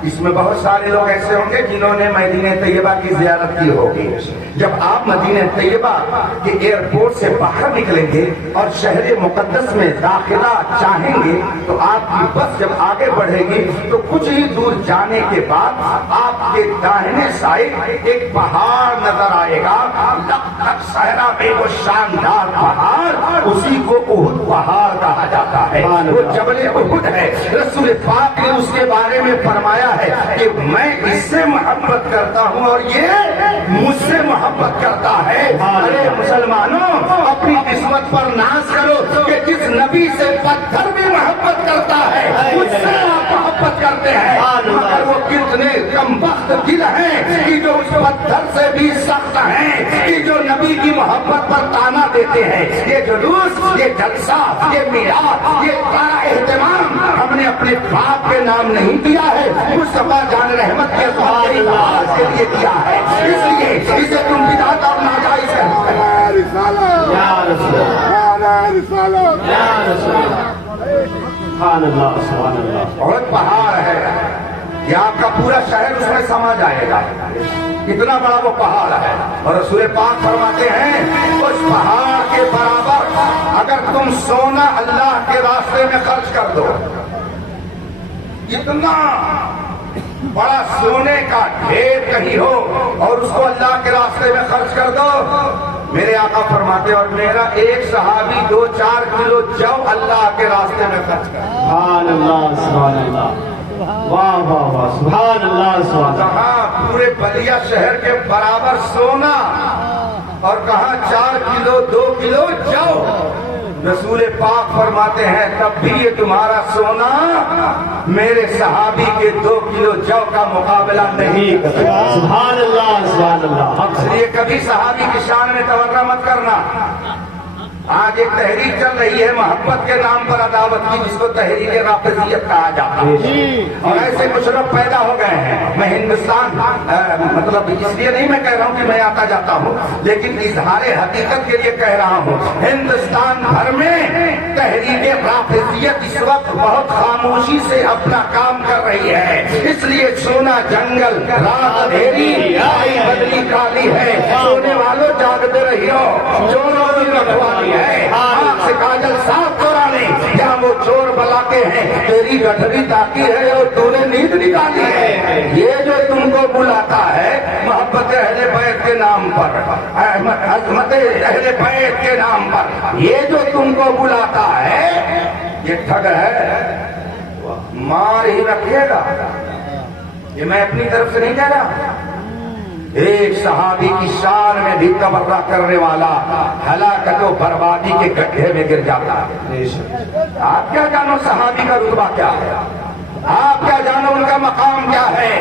اس میں بہت سارے لوگ ایسے ہوں گے جنہوں نے مدینہ طیبہ کی زیارت کی ہوگی۔ جب آپ مدینہ طیبہ کے ایئرپورٹ سے باہر نکلیں گے اور شہر مقدس میں داخلہ چاہیں گے تو آپ کی بس جب آگے بڑھے گی تو کچھ ہی دور جانے کے بعد آپ کے داہنے سائڈ ایک پہاڑ نظر آئے گا، لقب صحرا میں وہ شاندار پہاڑ، اسی کو احد پہاڑ کہا جاتا ہے، وہ جبل احد ہے۔ رسول پاک نے اس کے بارے میں فرمایا ہے کہ میں اس سے محبت کرتا ہوں اور یہ مجھ سے محبت کرتا ہے۔ ارے مسلمانوں، اپنی قسمت پر ناز کرو کہ جس نبی سے پتھر بھی محبت کرتا ہے اس سے آپ محبت کرتے ہیں، مگر وہ کتنے کم بخت دل ہیں کہ جو اس پتھر سے بھی سخت ہیں، کہ جو نبی کی محبت پر تانا دیتے ہیں۔ یہ جلوس، یہ جلسہ، یہ میلاد، یہ سارا اہتمام ہم نے اپنے باپ کے نام نہیں دیا ہے، مصطفیٰ جان رحمت کے کے لیے دیا ہے، اس لیے اسے تم بدعت اور ناجائز کہتے ہیں۔ اور پہاڑ ہے، یہ آپ کا پورا شہر اس میں سما جائے گا، اتنا بڑا وہ پہاڑ ہے۔ اور رسول پاک فرماتے ہیں اس پہاڑ کے برابر اگر تم سونا اللہ کے راستے میں خرچ کر دو، اتنا بڑا سونے کا ڈھیر کہیں ہو اور اس کو اللہ کے راستے میں خرچ کر دو، میرے آقا فرماتے اور میرا ایک صحابی 2-4 کلو جو اللہ کے راستے میں خرچ کر۔ سبحان اللہ، سبحان اللہ، واہ واہ واہ، سبحان اللہ، سبحان اللہ۔ کہاں پورے بلیا شہر کے برابر سونا اور کہاں 4 کلو 2 کلو جو۔ رسول پاک فرماتے ہیں تب بھی یہ تمہارا سونا میرے صحابی کے 2 کلو جو کا مقابلہ نہیں کرتا۔ سبحان اللہ، سبحان اللہ۔ اس لیے کبھی صحابی کی شان میں تورہ مت کرنا۔ آج ایک تحریک چل رہی ہے محبت کے نام پر عداوت کی، جس کو تحریک رافضیت کہا جاتا ہے، اور ایسے کچھ لوگ پیدا ہو گئے ہیں۔ میں ہندوستان مطلب اس لیے نہیں میں کہہ رہا ہوں کہ میں آتا جاتا ہوں، لیکن اظہار حقیقت کے لیے کہہ رہا ہوں، ہندوستان بھر میں تحریک رافضیت اس وقت بہت خاموشی سے اپنا کام کر رہی ہے۔ اس لیے سونا جنگل، رات اندھیری، آئی بدلی کالی ہے، سونے والوں جاگتے رہیو، چوروں کی رکھوالی ہے، آنکھ سے کاجل صاف چورانے، جہاں وہ چور بلاتے ہیں تیری گٹھری تاکی ہے اور تو نے نیند نکالی ہے۔ یہ جو تم کو بلاتا ہے محبت اہل بیت کے نام پر، عظمت اہل بیت کے نام پر، یہ جو تم کو بلاتا ہے یہ ٹھگ ہے، مار ہی رکھے گا۔ یہ میں اپنی طرف سے نہیں کہہ رہا، ایک صحابی کی شان میں بھی تبرہ کرنے والا ہلاکت و بربادی کے گڈھے میں گر جاتا ہے۔ آپ کیا جانو صحابی کا رتبہ کیا ہے، آپ کیا جانو ان کا مقام کیا ہے۔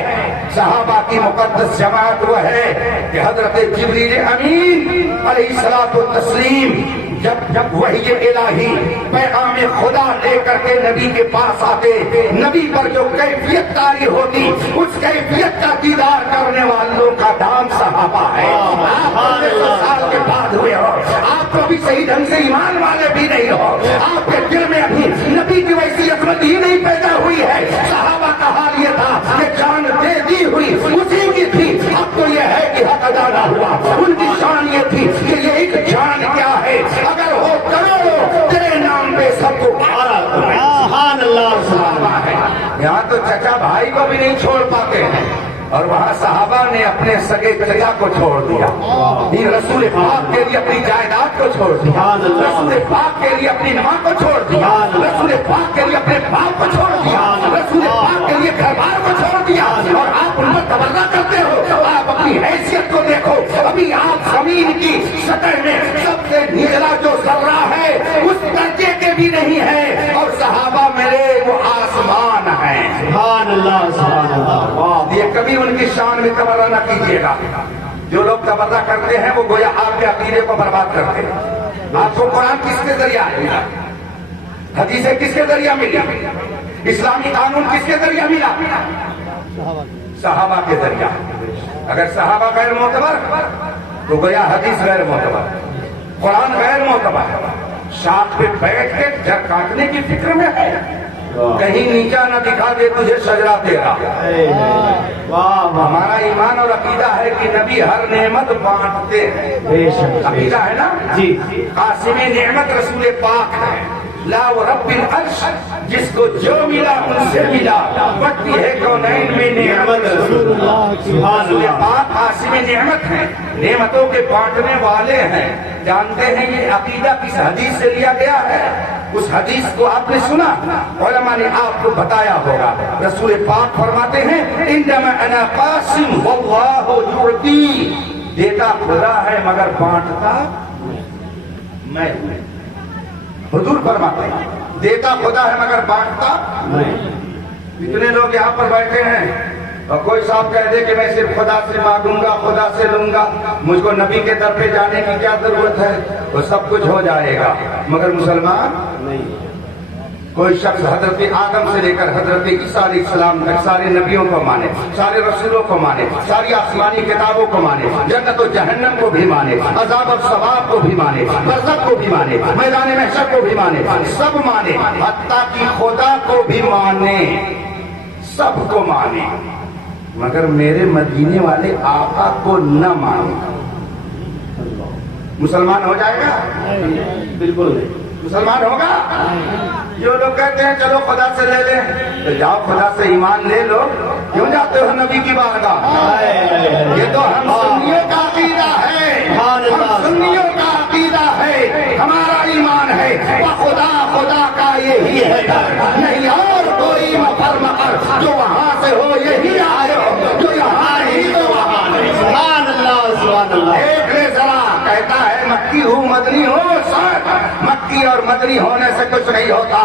صحابہ کی مقدس جماعت وہ ہے کہ حضرت جبریل امین علیہ الصلوۃ والتسلیم جب وحی الہی پیغام خدا لے کر کے نبی کے پاس آتے، نبی پر جو کیفیت طاری ہوتی اس کیفیت کا دیدار کرنے والوں کا نام صحابہ ہے۔ آپ 1500 سال کے بعد ہوئے ہو، آپ کو بھی صحیح ڈھنگ سے ایمان والے بھی نہیں ہو، آپ کے دل میں ابھی نبی کی ویسی عظمت ہی نہیں پیدا ہوئی ہے۔ صحابہ کا حال یہ تھا کہ جان دے دی ہوئی اسی کی تھی، اب تو یہ ہے کہ حق ادا نہ ہوا۔ ان کی شان یہ تھی کہ یہ ایک جان کیا ہے، اگر ہو کروڑوں تیرے نام پہ سب کو پارا۔ سبحان اللہ، سبحان اللہ۔ یہاں تو چچا بھائی کو بھی نہیں چھوڑ پاتے ہیں، اور وہاں صحابہ نے اپنے سگے چچا کو چھوڑ دیا، رسول پاک کے لیے اپنی جائیداد کو چھوڑ دیا، رسول پاک کے لیے اپنی ماں کو چھوڑ دیا، رسول پاک کے لیے اپنے باپ کو چھوڑ دیا، رسول پاک کے لیے گھر بار کو چھوڑ دیا، اور آپ ان پر تبرہ کرتے ہو۔ آپ اپنی حیثیت کو دیکھو، ابھی آپ زمین کی سطح میں کبھی ان کی شان میں تبرہ نہ کیجیے گا. جو لوگ تبرہ کرتے ہیں وہ گویا آپ کے عقیدے کو برباد کرتے ہیں. آپ کو قرآن کس کے ذریعے آیا؟ حدیثیں کس کے ذریعے ملی؟ اسلامی قانون کس کے ذریعے ملا؟ صحابہ کے ذریعہ. اگر صحابہ غیر معتبر تو گویا حدیث غیر معتبر، قرآن غیر معتبر. شاخ پہ بیٹھ کے جڑ کاٹنے کی فکر میں ہے، کہیں نیچا نہ دکھا دے تجھے شجرہ تیرا. ہمارا ایمان اور عقیدہ ہے کہ نبی ہر نعمت بانٹتے ہیں. عقیدہ ہے نا جی. قاسم نعمت رسول پاک ہے. لا و رب العرش، جس کو جو ملا ان سے ملا. بٹتی ہے کونین میں نعمت رسول رسول پاک قاسم نعمت ہیں، نعمتوں کے بانٹنے والے ہیں. جانتے ہیں یہ عقیدہ کس حدیث سے لیا گیا ہے؟ اس حدیث کو آپ نے سنا، علماء نے آپ کو بتایا ہوگا. رسول پاک فرماتے ہیں انما انا قاسم واللہ یعطی، دیتا خدا ہے مگر بانٹتا میں ہوں. حضور فرماتے ہیں دیتا خدا ہے مگر بانٹتا میں. اتنے لوگ یہاں پر بیٹھے ہیں اور کوئی صاحب کہہ دے کہ میں صرف خدا سے مانگوں گا، خدا سے لوں گا، مجھ کو نبی کے در پہ جانے کی کیا ضرورت ہے؟ وہ سب کچھ ہو جائے گا. مگر مسلمان نہیں. کوئی شخص حضرت آدم سے لے کر حضرت عیسیٰ علیہ السلام تک سارے نبیوں کو مانے، سارے رسولوں کو مانے، ساری آسمانی کتابوں کو مانے، جنت و جہنم کو بھی مانے، عذاب اور ثواب کو بھی مانے، برزخ کو بھی مانے، میدان محشر کو بھی مانے، سب مانے، حتیٰ کہ خدا کو بھی مانے، سب کو مانے، مگر میرے مدینے والے آقا کو نہ مانے. مسلمان ہو جائے گا؟ بالکل نہیں. مسلمان ہوگا؟ جو لوگ کہتے ہیں چلو خدا سے لے لیں، تو جاؤ خدا سے ایمان لے لو. کیوں جاتے ہو نبی کی بارگاہ؟ یہ تو ہم سنیوں کا عقیدہ ہے، ہم سنیوں کا عقیدہ ہے، ہمارا ایمان ہے. وہ خدا خدا کا یہی ہے، نہیں اور کوئی مفر مفر. جو وہاں سے ہو یہی آئے ہو، جو یہاں ہی تو وہاں نہیں. سبحان اللہ سبحان اللہ. ایک نے ذرا کہتا ہے مکی ہوں مدنی ہوں. مکی اور مدنی ہونے سے کچھ نہیں ہوتا.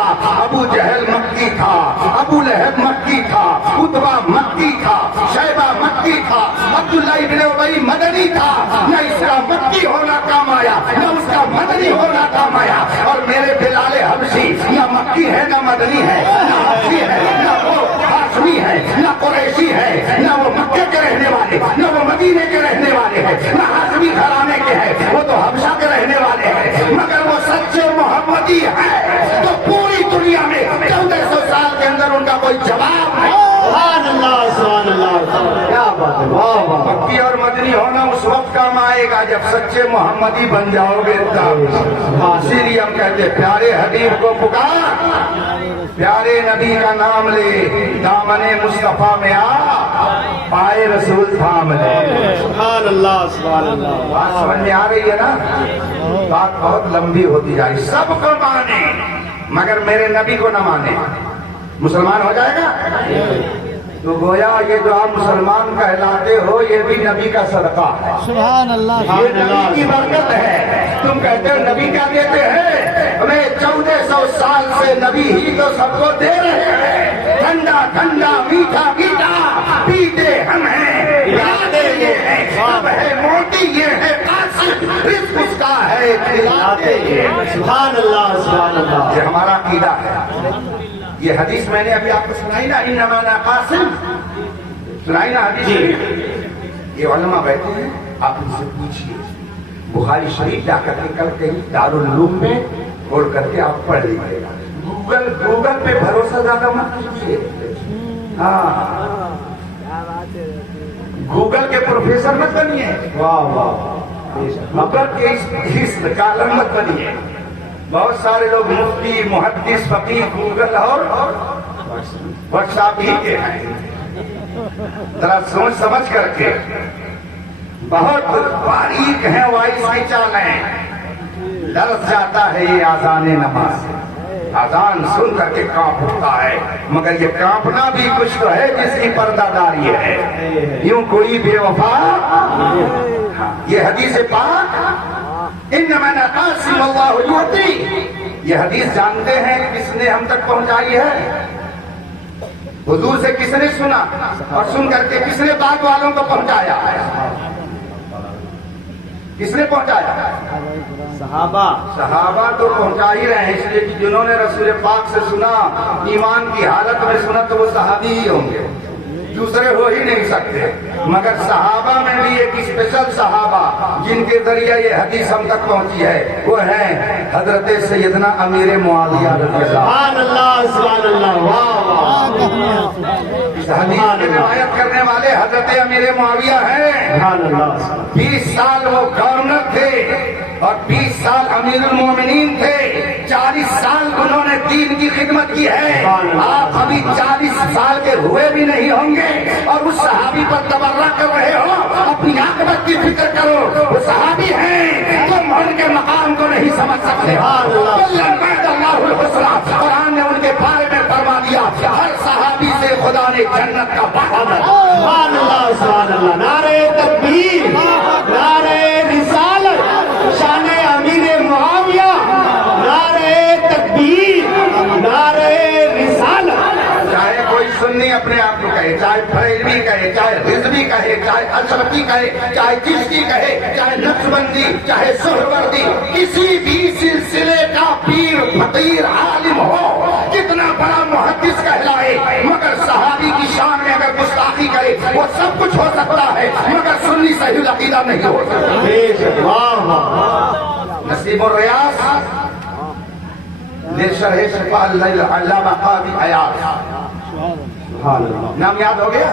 ابو جہل مکی تھا، ابو لہب مکی تھا، اتبا مکی تھا، شیبہ مکی تھا، عبداللہ ابن ابی مدنی تھا. نہ اس کا مکی ہونا کام آیا، نہ اس کا مدنی ہونا کام آیا. اور میرے بلال حبشی نہ مکی ہے نہ مدنی ہے، نہ حبشی ہے نہ وہ ہاشمی ہے، نہ قریشی ہے، نہ وہ مکے کے رہنے والے، نہ وہ مدینے کے رہنے والے ہیں، نہ ہاشمی گھرانے کے ہیں، وہ تو حبشہ کے رہنے والے ہیں. مگر وہ سچے محمدی ہے تو پوری دنیا میں 1400 سال کے اندر ان کا کوئی جواب نہیں. سبحان اللہ سبحان اللہ. کیا بات ہے. واہ واہ. مکی اور مدنی ہونا اس وقت کام آئے گا جب سچے محمدی بن جاؤ گے تب. اسی لیے ہم کہتے ہیں پیارے حبیب کو پکار، پیارے نبی کا نام لے، دامن مصطفیٰ میں آ، پائے رسول تھام لے. سبحان اللہ سبحان اللہ. بات سمجھ میں آ رہی ہے نا؟ بات بہت لمبی ہوتی جا رہی. سب کو مانے مگر میرے نبی کو نہ مانے. مسلمان ہو جائے گا؟ تو گویا یہ جو آپ مسلمان کہلاتے ہو یہ بھی نبی کا صدقہ ہے. سبحان اللہ. یہ نبی کی برکت ہے. تم کہتے ہو نبی کیا دیتے ہیں؟ ہمیں 1400 سال سے نبی ہی تو سب کو دے رہے ہیں. ٹھنڈا ٹھنڈا میٹھا میٹھا پیتے ہم ہیں، کھلاتے یہ ہے، اب ہے موٹی یہ ہے قاسم، رزق اس کا ہے کھلاتے یہ. سبحان اللہ سبحان اللہ. یہ ہمارا عقیدہ ہے. یہ حدیث میں نے ابھی آپ کو سنائی نا، انما انا قاسم، سنائی نا حدیث. یہ علماء بیٹھے ہیں، آپ ان سے پوچھیے. بخاری شریف جا کر کے کل کہیں دارالعلوم میں کھول کر کے آپ پڑھ لیجیے گا. گوگل پہ بھروسہ زیادہ مت کیجیے. ہاں گوگل کے پروفیسر مت بنیے. واہ واہ. گوگل کے اس کالم مت بنیے. بہت سارے لوگ مفتی محدث فقیہ گوگل اور واٹس ایپ ہی کے ہیں. ذرا سوچ سمجھ کر کے، بہت باریک ہیں وائس کی چالیں. لرز جاتا ہے یہ آذان نماز سے. آذان سن کر کے کانپ اٹھتا ہے، مگر یہ کانپنا بھی کچھ تو ہے جس کی پردہ داری ہے. یوں کوئی بے وفا. یہ حدیث پاک انما انا قاسم اللہ یعطی، یہ حدیث جانتے ہیں کس نے ہم تک پہنچائی ہے؟ حضور سے کس نے سنا اور سن کر کے کس نے بعد والوں کو پہنچایا؟ کس نے پہنچایا؟ صحابہ تو پہنچا ہی رہے ہیں، اس لیے کہ جنہوں نے رسول پاک سے سنا، ایمان کی حالت میں سنا، تو وہ صحابی ہی ہوں گے، دوسرے ہو ہی نہیں سکتے۔ مگر صحابہ میں بھی ایک اسپیشل صحابہ جن کے ذریعے یہ حدیث ہم تک پہنچی ہے، وہ ہیں حضرت سیدنا امیر معاویہ رضی اللہ۔ سبحان اللہ سبحان اللہ، واہ واہ۔ اس حدیث کی روایت کرنے والے حضرت امیر معاویہ ہیں۔ سبحان اللہ۔ 20 سال وہ گورنر تھے اور 20 سال امیر المومنین تھے، 40 سال انہوں نے دین کی خدمت کی ہے۔ آپ ابھی 40 سال کے ہوئے بھی نہیں ہوں گے اور اس صحابی پر تبرہ کر رہے ہو، اپنی عاقبت کی فکر کرو۔ وہ صحابی ہیں، تم ان کے مقام کو نہیں سمجھ سکتے۔ قرآن نے ان کے بارے میں فرما دیا، ہر صحابی سے خدا نے جنت کا وعدہ۔ سبحان اللہ سبحان اللہ، نعرہ تکبیر، نعرہ رسالت، شان امیر معاویہ، نعرہ تکبیر، نعرہ رسالت۔ چاہے کوئی سنی اپنے آپ کو کہے، چاہے بریلوی کہے، چاہے رضوی کہے، چاہے اشرفی کہے، چاہے چشتی کہے، چاہے نقشبندی، چاہے سہروردی، کسی بھی سلسلے کا پیر فقیر عالم ہو، کتنا بڑا محدث کہلائے، مگر صحابی کی شان میں اگر گستاخی کرے وہ سب کچھ ہو سکتا ہے، مگر سنی صحیح العقیدہ نہیں ہو سکتا۔ واہ واہ۔ نصیب الریاض شرح شفا علامہ قاضی عیاض، سبحان اللہ۔ نام یاد ہو گیا؟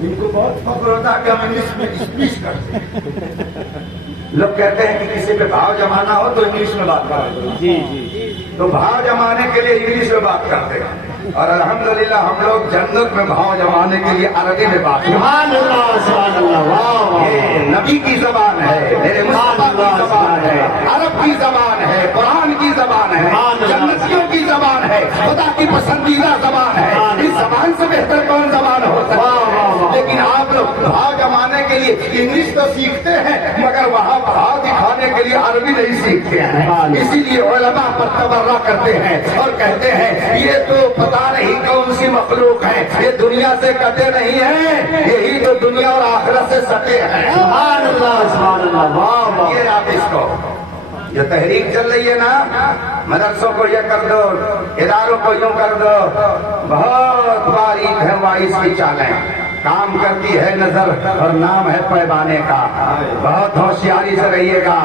ان کو بہت فخر ہوتا ہے کہ ہم انگلش میں اسپیچ کرتے ہیں۔ لوگ کہتے ہیں کہ کسی پہ بھاؤ جمانا ہو تو انگلش میں بات کریں، جی جی، تو بھاؤ جمانے کے لیے انگلش میں بات کرتے ہیں، اور الحمدللہ ہم لوگ جنت میں بھاؤ جمانے کے لیے عربی میں بات کرتے ہیں۔ سبحان اللہ سبحان اللہ، واہ واہ۔ یہ نبی کی زبان ہے، میرے مصطفیٰ کی زبان ہے، عرب کی زبان ہے، قرآن کی زبان ہے، جنتیوں کی زبان ہے، خدا کی پسندیدہ زبان ہے۔ اس زبان سے بہتر کون زبان ہو سکتا ہے؟ لیکن آپ لوگ بھاؤ جمانے کے لیے انگلش تو سیکھتے ہیں، مگر وہاں بھاؤ دکھانے کے لیے عربی نہیں سیکھتے ہیں۔ اسی لیے علماء پر تبرہ کرتے ہیں اور کہتے ہیں یہ تو پتہ نہیں کون سی مخلوق ہے، یہ دنیا سے کٹے نہیں ہیں، یہی تو دنیا اور آخرت سے سٹے ہیں۔ سبحان اللہ سبحان اللہ، واہ واہ۔ یہ آپ اس کو جو تحریک چل رہی ہے نا، مدرسوں کو یہ کر دو، اداروں کو یوں کر دو، بہت باریک ہے وائس کی چالیں، کام کرتی ہے نظر اور نام ہے پیمانے کا۔ بہت ہوشیاری سے رہیے گا،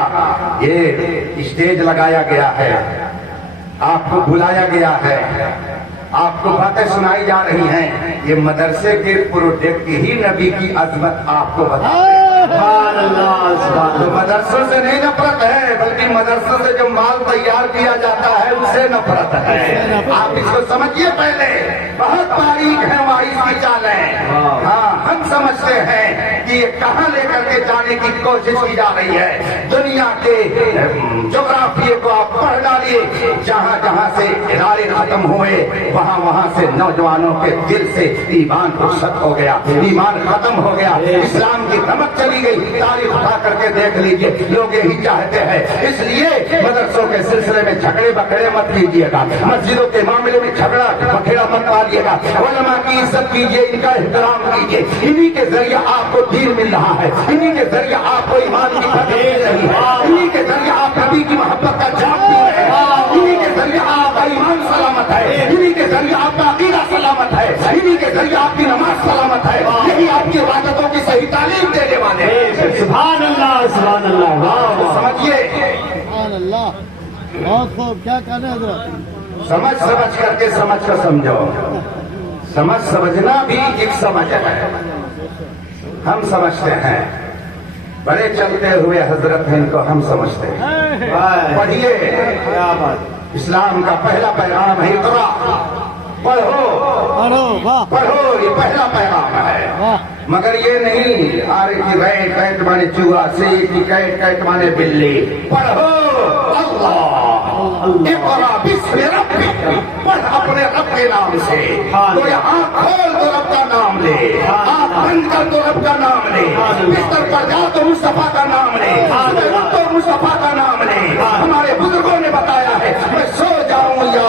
یہ اسٹیج لگایا گیا ہے، آپ کو بلایا گیا ہے، آپ کو باتیں سنائی جا رہی ہیں، یہ مدرسے کے پروڈکٹ ہی نبی کی عظمت آپ کو بتا رہے ہیں۔ سبحان اللہ سبحان تو اللہ۔ مدرسوں سے نہیں نفرت ہے، بلکہ مدرسوں سے جو مال تیار کیا جاتا ہے اس سے نفرت ہے۔ آپ اس کو سمجھیے، پہلے بہت باریک ہے وائس کی چالیں۔ ہاں، ہم سمجھتے ہیں کہ یہ کہاں لے کر کے جانے کی کوشش کی جا رہی ہے۔ دنیا کے جغرافیے کو آپ پڑھ ڈالیے، جہاں جہاں سے ادارے ختم ہوئے وہاں وہاں سے نوجوانوں کے دل سے ایمان رخصت ہو گیا، ایمان ختم ہو گیا، اسلام کی دمک چلی گئی۔ تاریخ اٹھا کر کے دیکھ لیجئے، لوگ یہی چاہتے ہیں۔ اس لیے مدرسوں کے سلسلے میں جھگڑے بکھڑے مت کیجیے گا، مسجدوں کے معاملے میں جھگڑا بکھڑا مت ڈالیے گا، علماء کی عزت کیجیے، ان کا احترام کیجیے۔ انہی کے ذریعے آپ کو دین مل رہا ہے، انہی کے ذریعے آپ کو ایمان کی فتح مل رہی ہے، انہی کے ذریعے آپ نبی کی محبت کا جام پی رہے ہیں، انہی کے ذریعے آپ کا ایمان سلامت ہے، انہی کے ذریعے آپ کا عقیدہ سلامت ہے، انہی کے ذریعے آپ کی نماز سلامت ہے، یہی آپ کی عبادتوں کی صحیح تعلیم دینے والے ہیں۔ سبحان اللہ سبحان اللہ، واہ واہ۔ سمجھیے، سبحان اللہ، بہت خوب، کیا کہنے حضرت؟ سمجھ کر کے سمجھ کر سمجھو، سمجھنا بھی ایک سمجھ ہے۔ ہم سمجھتے ہیں، بڑے چلتے ہوئے حضرت ہیں، ان کو ہم سمجھتے ہیں۔ پڑھیے، کیا بات۔ اسلام کا پہلا پیغام ہے اقرا، پڑھو پڑھو، واہ پڑھو، یہ پہلا پیغام ہے۔ واہ، مگر یہ نہیں آر کی ریٹ کیٹ مانے چوہا، سی کی کیٹ کیٹ مانے بلی۔ پڑھو اللہ، اقرا بسم ربک، پڑھ اپنے رب کے نام سے۔ تو یہاں کھول تو رب کا نام لے، آنکھ بند کر تو رب کا نام لے، بستر پر جا تو مصطفیٰ کا نام لے، تو مصطفیٰ کا نام لے۔ ہمارے بزرگوں نے بتایا ہے، میں سو جاؤں یا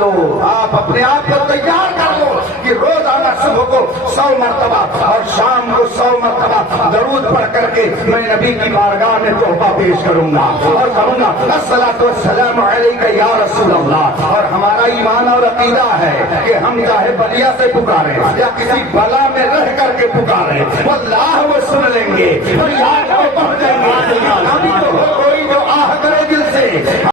لو، آپ اپنے آپ کو تیار کر لو کہ روزانہ صبح کو 100 مرتبہ اور شام کو 100 مرتبہ درود پڑھ کر کے میں نبی کی بارگاہ میں تحفہ پیش کروں گا اور کہوں گا الصلاۃ والسلام علیک یا رسول اللہ۔ اور ہمارا ایمان اور عقیدہ ہے کہ ہم چاہے بلیا سے پکاریں یا کسی بلا میں رہ کر کے پکاریں، واللہ وہ سن لیں گے اور یاد کو پہنچیں گے۔ ابھی تو کوئی جو آہ کرے دل سے